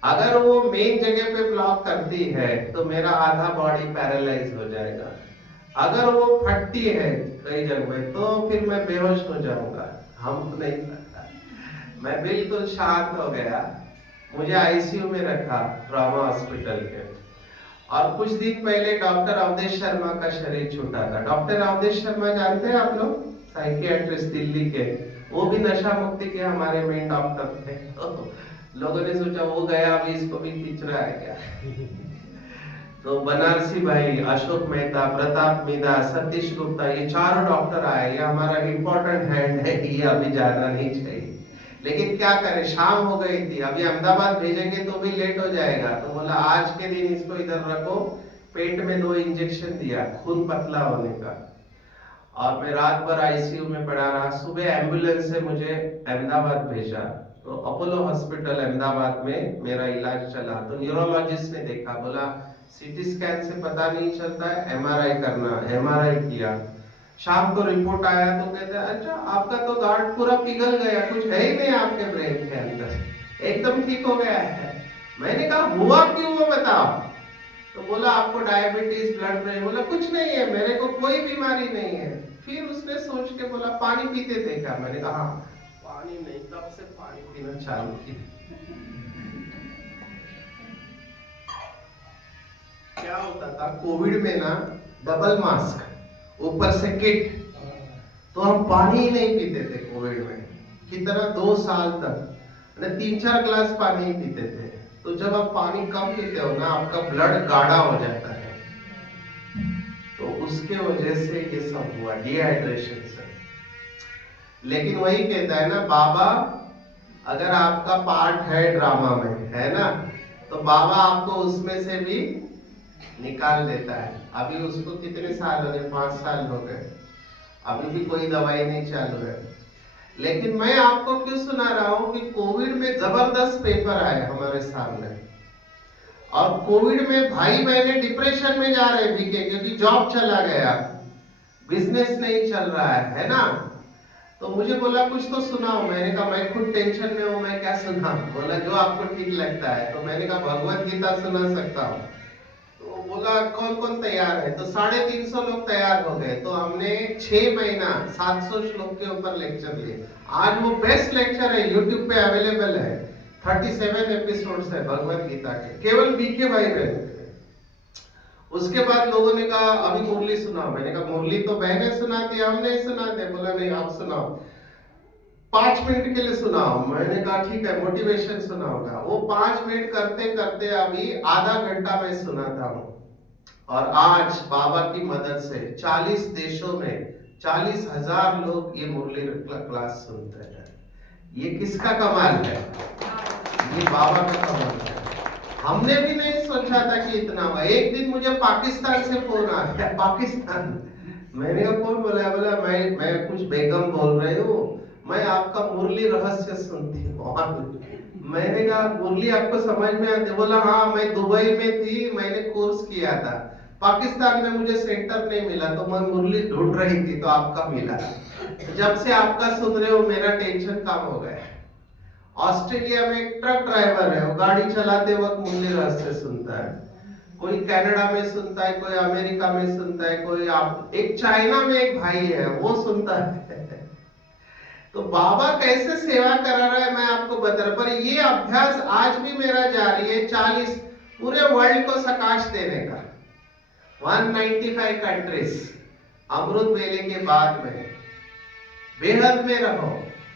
अगर वो मेन जगह पे ब्लॉक करती है तो मेरा आधा बॉडी पैरालाइज हो जाएगा। अगर वो फटती है कई जगह पे तो फिर मैं बेहोश हो जाऊंगा, हम नहीं सकता। मैं बिल्कुल शांत हो गया, मुझे आईसीयू में रखा ट्रॉमा हॉस्पिटल के। और कुछ दिन पहले डॉक्टर अवधेश शर्मा का शरीर छूटा था। डॉक्टर अवधेश शर्मा जानते हैं आप लोग, साइकियाट्रिस्ट दिल्ली के, वो भी नशा मुक्ति के हमारे मेन डॉक्टर थे। लोगों ने सोचा वो गया, अभी इसको भी खींच रहा है क्या। तो बनारसी भाई, अशोक मेहता, प्रताप मीदा, सतीश गुप्ता, ये चारों डॉक्टर आए, ये हमारा इम्पोर्टेंट हैंड है, ये अभी जाना नहीं चाहिए। लेकिन क्या करें, शाम हो गई थी, अभी अहमदाबाद भेजेंगे तो भी लेट हो जाएगा। तो बोला आज के दिन इसको इधर रखो, पेट में 2 इंजेक्शन दिया खून पतला होने का। और मैं रात भर आईसीयू में पड़ा रहा। सुबह एम्बुलेंस से मुझे अहमदाबाद भेजा, तो अपोलो हॉस्पिटल अहमदाबाद में मेरा इलाज चला। तो न्यूरोलॉजिस्ट ने देखा, बोला सीटी स्कैन से पता नहीं चलता है, एमआरआई करना। एमआरआई किया, शाम को रिपोर्ट आया तो कहते हैं अच्छा आपका तो गार्ड पूरा पिघल गया, कुछ है ही नहीं आपके ब्रेन के अंदर, एकदम ठीक हो गया है। मैंने कहा हुआ क्यों वो बताओ। तो बोला आपको डायबिटीज, ब्लड प्रेशर। बोला कुछ नहीं है, मेरे को कोई बीमारी नहीं है। फिर उसने सोच के बोला पानी पीते थे क्या? मैंने कहा पानी नहीं, तब से पानी पीना चालू किया। क्या होता था कोविड में ना, डबल मास्क ऊपर से किट, तो हम पानी ही नहीं पीते थे कोविड में। कितना 2 साल तक 3-4 ग्लास पानी ही पीते थे। तो जब आप पानी कम पीते हो ना, आपका ब्लड गाढ़ा हो जाता है, तो उसके वजह से ये सब हुआ, डिहाइड्रेशन से। लेकिन वही कहता है ना बाबा, अगर आपका पार्ट है ड्रामा में, है ना, तो बाबा आपको उसमें से भी निकाल देता है। अभी उसको कितने साल हो गए? 5 साल हो गए, अभी भी कोई दवाई नहीं चालू है। लेकिन मैं आपको क्यों सुना रहा हूं कि कोविड में जबरदस्त पेपर आए हमारे सामने, और कोविड में भाई बहने डिप्रेशन में जा रहे बीके, क्योंकि जॉब चला गया, बिजनेस नहीं चल रहा है ना। तो मुझे बोला कुछ तो सुनाओ। मैंने कहा मैं खुद टेंशन में हूं, मैं क्या सुनाऊं। बोला जो आपको ठीक लगता है। तो मैंने कहा भगवत गीता सुना सकता हूं। तो बोला कौन कौन तैयार है? तो 350 लोग तैयार हो गए। तो हमने 6 महीना 700 श्लोक के ऊपर लेक्चर लिए। आज वो बेस्ट लेक्चर है, यूट्यूब पे अवेलेबल है, 37 एपिसोड्स है भगवत गीता के, केवल बीके भाई बहन। उसके बाद लोगों ने कहा अभी मुरली सुनाओ। मैंने कहा मुरली तो बहनें सुनाती, हम नहीं सुनाते। बोला नहीं आप सुनाओ। 5 मिनट के लिए सुनाओ। मैंने कहा ठीक है, मोटिवेशन सुनाऊंगा। वो 5 मिनट करते करते अभी आधा घंटा मैं सुनाता हूँ। और आज बाबा की मदद से 40 देशों में 40,000 लोग ये मुरली क्लास सुनते हैं। ये किसका कमाल है? ये बाबा का कमाल है। हमने भी नहीं सोचा था कि इतना हुआ। एक दिन मुझे पाकिस्तान से फोन आ गया, पाकिस्तान। मैंने कहा कौन बोला? बोला मैं कुछ बेगम बोल रही हूँ, मैं आपका मुरली रहस्य सुनती हूँ। मैंने कहा मुरली आपको समझ में आती? बोला हाँ, मैं दुबई में थी, मैंने कोर्स किया था, पाकिस्तान में मुझे सेंटर नहीं मिला तो मैं मुरली ढूंढ रही थी तो आपका मिला। जब से आपका सुन रहे हो मेरा टेंशन कम हो गया। ऑस्ट्रेलिया में एक ट्रक ड्राइवर है, वो गाड़ी चलाते वक्त मुरली रहस्य सुनता है। कोई कनाडा में सुनता है, कोई अमेरिका में सुनता है, कोई एक चाइना में एक भाई है वो सुनता है। तो बाबा कैसे सेवा करा रहा है मैं आपको बता रहा, पर ये अभ्यास आज भी मेरा जारी है। 40 पूरे वर्ल्ड को सकाश देने का, 195 कंट्रीज अमृत वेले के बाद में बेहद में रहो।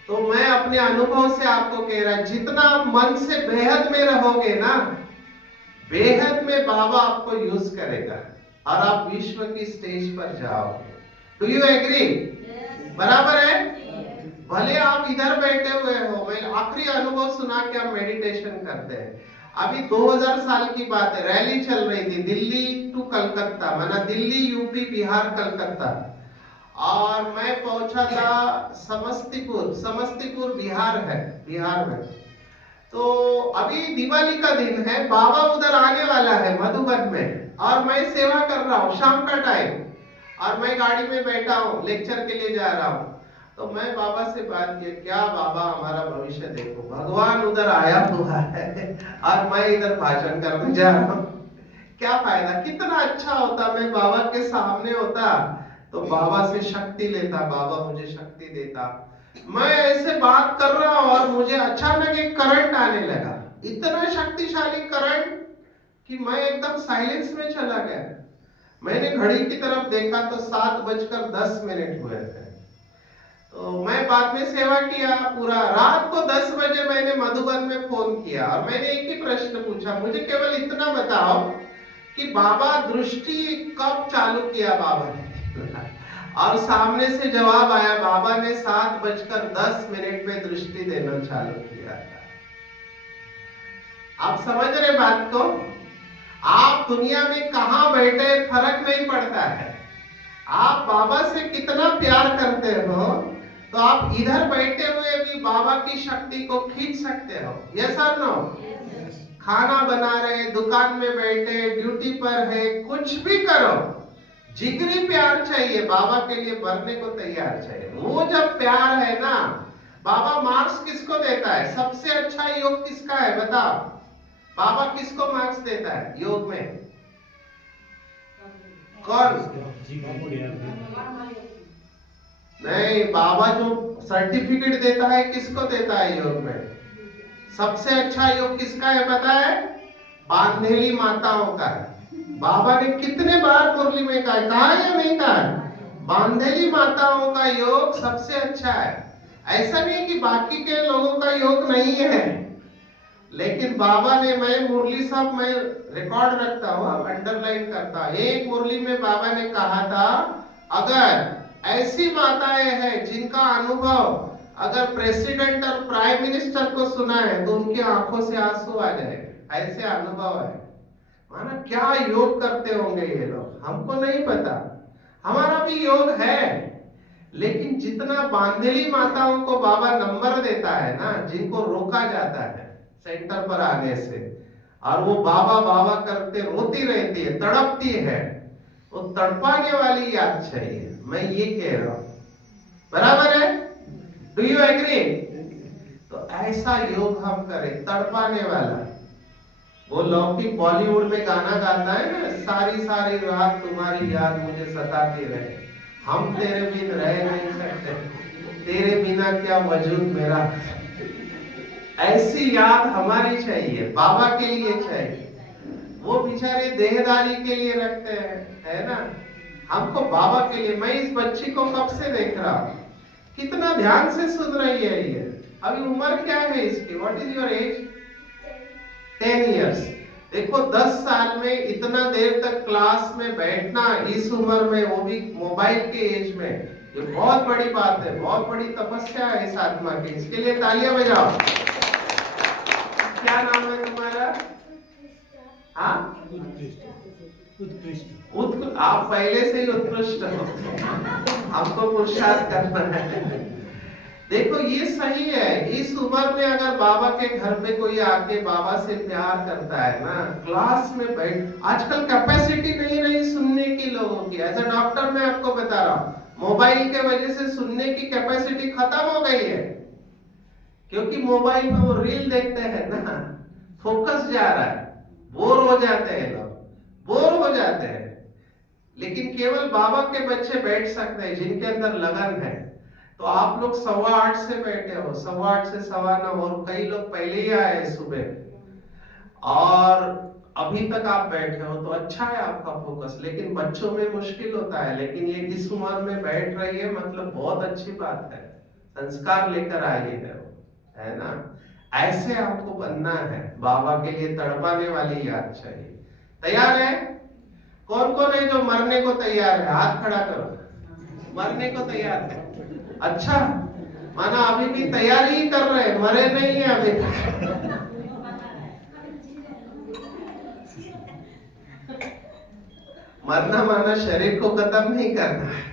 तो मैं अपने अनुभव से आपको कह रहा, जितना आप मन से बेहद में रहोगे ना, बेहद में बाबा आपको यूज करेगा और आप विश्व की स्टेज पर जाओगे। Do you agree? बराबर है? भले आप इधर बैठे हुए हो, मैं आखिरी अनुभव सुना के हम मेडिटेशन करते हैं। अभी 2000 साल की बात है, रैली चल रही थी दिल्ली टू कलकत्ता, माना दिल्ली यूपी बिहार कलकत्ता, और मैं पहुंचा था समस्तीपुर बिहार है, बिहार में। तो अभी दिवाली का दिन है, बाबा उधर आने वाला है मधुबन में, और मैं सेवा कर रहा हूँ शाम का टाइम, और मैं गाड़ी में बैठा हूँ, लेक्चर के लिए जा रहा हूँ। तो मैं बाबा से बात की, क्या बाबा हमारा भविष्य देखो, भगवान उधर आया हुआ है और मैं इधर भाषण करने जा रहा हूँ, क्या फायदा? कितना अच्छा होता मैं बाबा के सामने होता तो बाबा से शक्ति लेता, बाबा मुझे शक्ति देता। मैं ऐसे बात कर रहा हूं और मुझे अचानक एक करंट आने लगा, इतना शक्तिशाली करंट कि मैं एकदम साइलेंस में चला गया। मैंने घड़ी की तरफ देखा तो 7:10 हुए थे। तो मैं बाद में सेवा किया पूरा रात को 10 बजे मैंने मधुबन में फोन किया और मैंने एक ही प्रश्न पूछा, मुझे केवल इतना बताओ कि बाबा दृष्टि कब चालू किया बाबा ने? और सामने से जवाब आया, बाबा ने 7:10 पे दृष्टि देना चालू किया था। आप समझ रहे बात को? आप दुनिया में कहां बैठे फर्क नहीं पड़ता है। आप बाबा से कितना प्यार करते हो तो आप इधर बैठे हुए भी बाबा की शक्ति को खींच सकते हो। यस और नो? खाना बना रहे, दुकान में बैठे, ड्यूटी पर है, कुछ भी करो, जिगरी प्यार चाहिए, बाबा के लिए मरने को तैयार चाहिए। वो जब प्यार है ना, बाबा मार्क्स किसको देता है? सबसे अच्छा योग किसका है बताओ? बाबा किसको मार्क्स देता है योग में? कौन? नहीं, बाबा जो सर्टिफिकेट देता है किसको देता है योग में? सबसे अच्छा योग किसका है पता है? बांधेली माताओं का है। बाबा ने कितने बार मुरली में कहा है या नहीं कहा? बांधेली माताओं का योग सबसे अच्छा है। ऐसा नहीं कि बाकी के लोगों का योग नहीं है, लेकिन बाबा ने, मैं मुरली सब मैं रिकॉर्ड रखता हूँ, अंडरलाइन करता हूँ। एक मुरली में बाबा ने कहा था, अगर ऐसी माताएं हैं जिनका अनुभव अगर प्रेसिडेंट और प्राइम मिनिस्टर को सुना है तो उनकी आंखों से आंसू आ जाए, ऐसे अनुभव है। माना क्या योग करते होंगे ये लोग, हमको नहीं पता। हमारा भी योग है, लेकिन जितना बांधेली माताओं को बाबा नंबर देता है ना, जिनको रोका जाता है सेंटर पर आने से, और वो बाबा बाबा करते रोती रहती है, तड़पती है, वो तड़पाने वाली याद चाहिए। मैं ये कह रहा हूं, बराबर है? Do you agree? तो ऐसा योग हम करें, तड़पाने वाला। वो लौकिक बॉलीवुड में गाना गाता है ना, सारी सारी रात तुम्हारी याद मुझे सताती रहे, हम तेरे बिन रह नहीं सकते, तेरे बिना क्या वजूद मेरा। ऐसी याद हमारी चाहिए, बाबा के लिए चाहिए। वो बेचारे देहदारी के लिए रखते हैं, है ना? हमको बाबा के लिए। मैं इस बच्ची को कब से देख रहा हूं, कितना ध्यान से सुन रही है ये। अभी उम्र क्या है इसकी? What is your age? 10 years. देखो 10 साल में इतना देर तक क्लास में बैठना इस उम्र में, वो भी मोबाइल के एज में, ये बहुत बड़ी बात है, बहुत बड़ी तपस्या है इस आत्मा की। इसके लिए तालियां बजाओ। क्या नाम है तुम्हारा? हाँ, उत्कृष्ट। आप पहले से ही उत्कृष्ट हो, आपको पुरुषार्थ करना है। देखो ये सही है, इस उम्र में अगर बाबा के घर में कोई आके बाबा से प्यार करता है ना, क्लास में बैठ, आजकल कैपेसिटी नहीं रही सुनने की लोगों की। एज ए डॉक्टर मैं आपको बता रहा हूँ, मोबाइल के वजह से सुनने की कैपेसिटी खत्म हो गई है, क्योंकि मोबाइल में वो रील देखते हैं ना, फोकस जा रहा है, बोर हो जाते हैं लोग, बोर हो जाते हैं। लेकिन केवल बाबा के बच्चे बैठ सकते हैं जिनके अंदर लगन है। तो आप लोग 8:15 से बैठे हो, 8:15 से 9:15, और कई लोग पहले ही आए सुबह और अभी तक आप बैठे हो, तो अच्छा है आपका फोकस। लेकिन बच्चों में मुश्किल होता है, लेकिन ये इस उम्र में बैठ रही है, मतलब बहुत अच्छी बात है, संस्कार लेकर आई है ना। ऐसे आपको बनना है, बाबा के लिए तड़पाने वाली याद चाहिए। तैयार है? कौन कौन है जो मरने को तैयार है? हाथ खड़ा करो। मरने को तैयार है? अच्छा, माना अभी भी तैयारी ही कर रहे, मरे नहीं है अभी तक। मरना माना शरीर को खत्म नहीं करना है,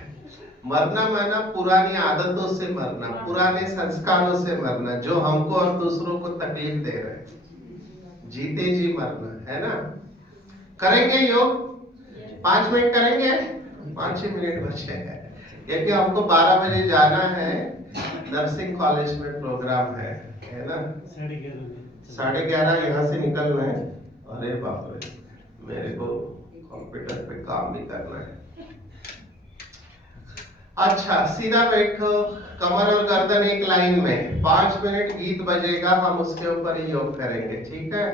मरना माना पुरानी आदतों से मरना, पुराने संस्कारों से मरना जो हमको और दूसरों को तकलीफ दे रहे हैं। जीते जी मरना है ना। करेंगे योग? 5 मिनट करेंगे, 5 मिनट बचे हैं, क्योंकि हमको 12 बजे जाना है, नर्सिंग कॉलेज में प्रोग्राम है ना। 11:30 यहाँ से निकलना है। अरे बाप रे, मेरे को कंप्यूटर पे काम भी करना है। अच्छा, सीधा बैठो, कमर और गर्दन एक लाइन में। 5 मिनट गीत बजेगा, हम उसके ऊपर ही योग करेंगे, ठीक है?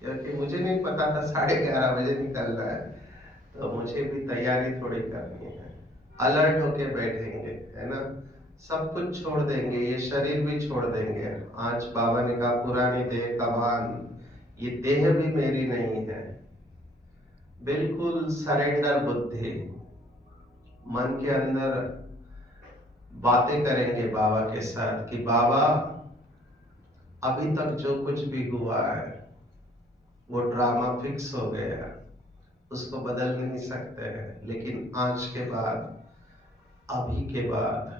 क्योंकि मुझे नहीं पता था 11:30 बजे निकलना है, तो मुझे भी तैयारी थोड़ी करनी है। अलर्ट होके बैठेंगे, है ना। सब कुछ छोड़ देंगे, ये शरीर भी छोड़ देंगे। आज बाबा ने कहा पुरानी देह का भान, ये देह भी मेरी नहीं है। बिल्कुल सरेंडर बुद्धि, मन के अंदर बातें करेंगे बाबा के साथ कि बाबा अभी तक जो कुछ भी हुआ है वो ड्रामा फिक्स हो गया, उसको बदल नहीं सकते हैं, लेकिन आज के बाद, अभी के बाद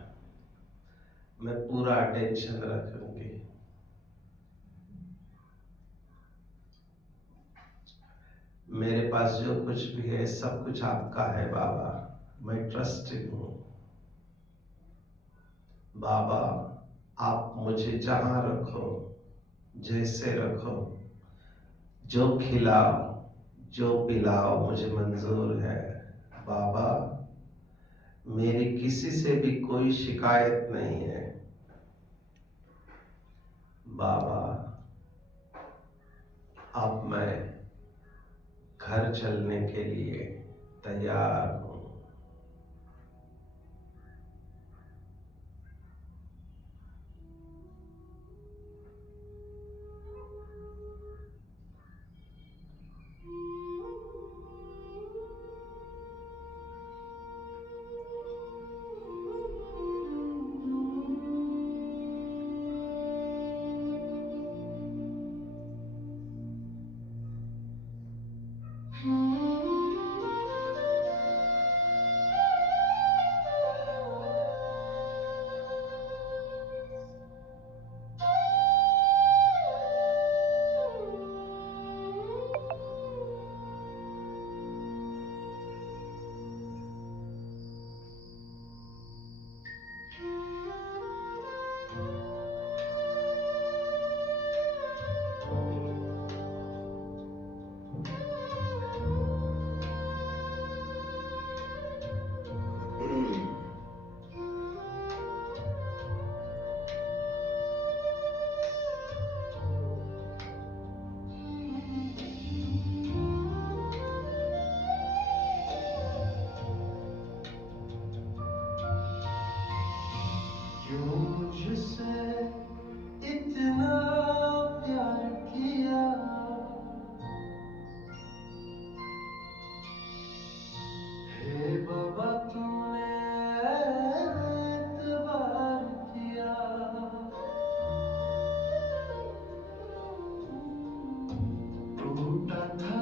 मैं पूरा अटेंशन रखूंगी। मेरे पास जो कुछ भी है सब कुछ आपका है बाबा, मैं ट्रस्टेड हूं। बाबा आप मुझे जहां रखो, जैसे रखो, जो खिलाओ, जो पिलाओ, मुझे मंजूर है। बाबा मेरी किसी से भी कोई शिकायत नहीं है। बाबा अब मैं घर चलने के लिए तैयार हूं। तथा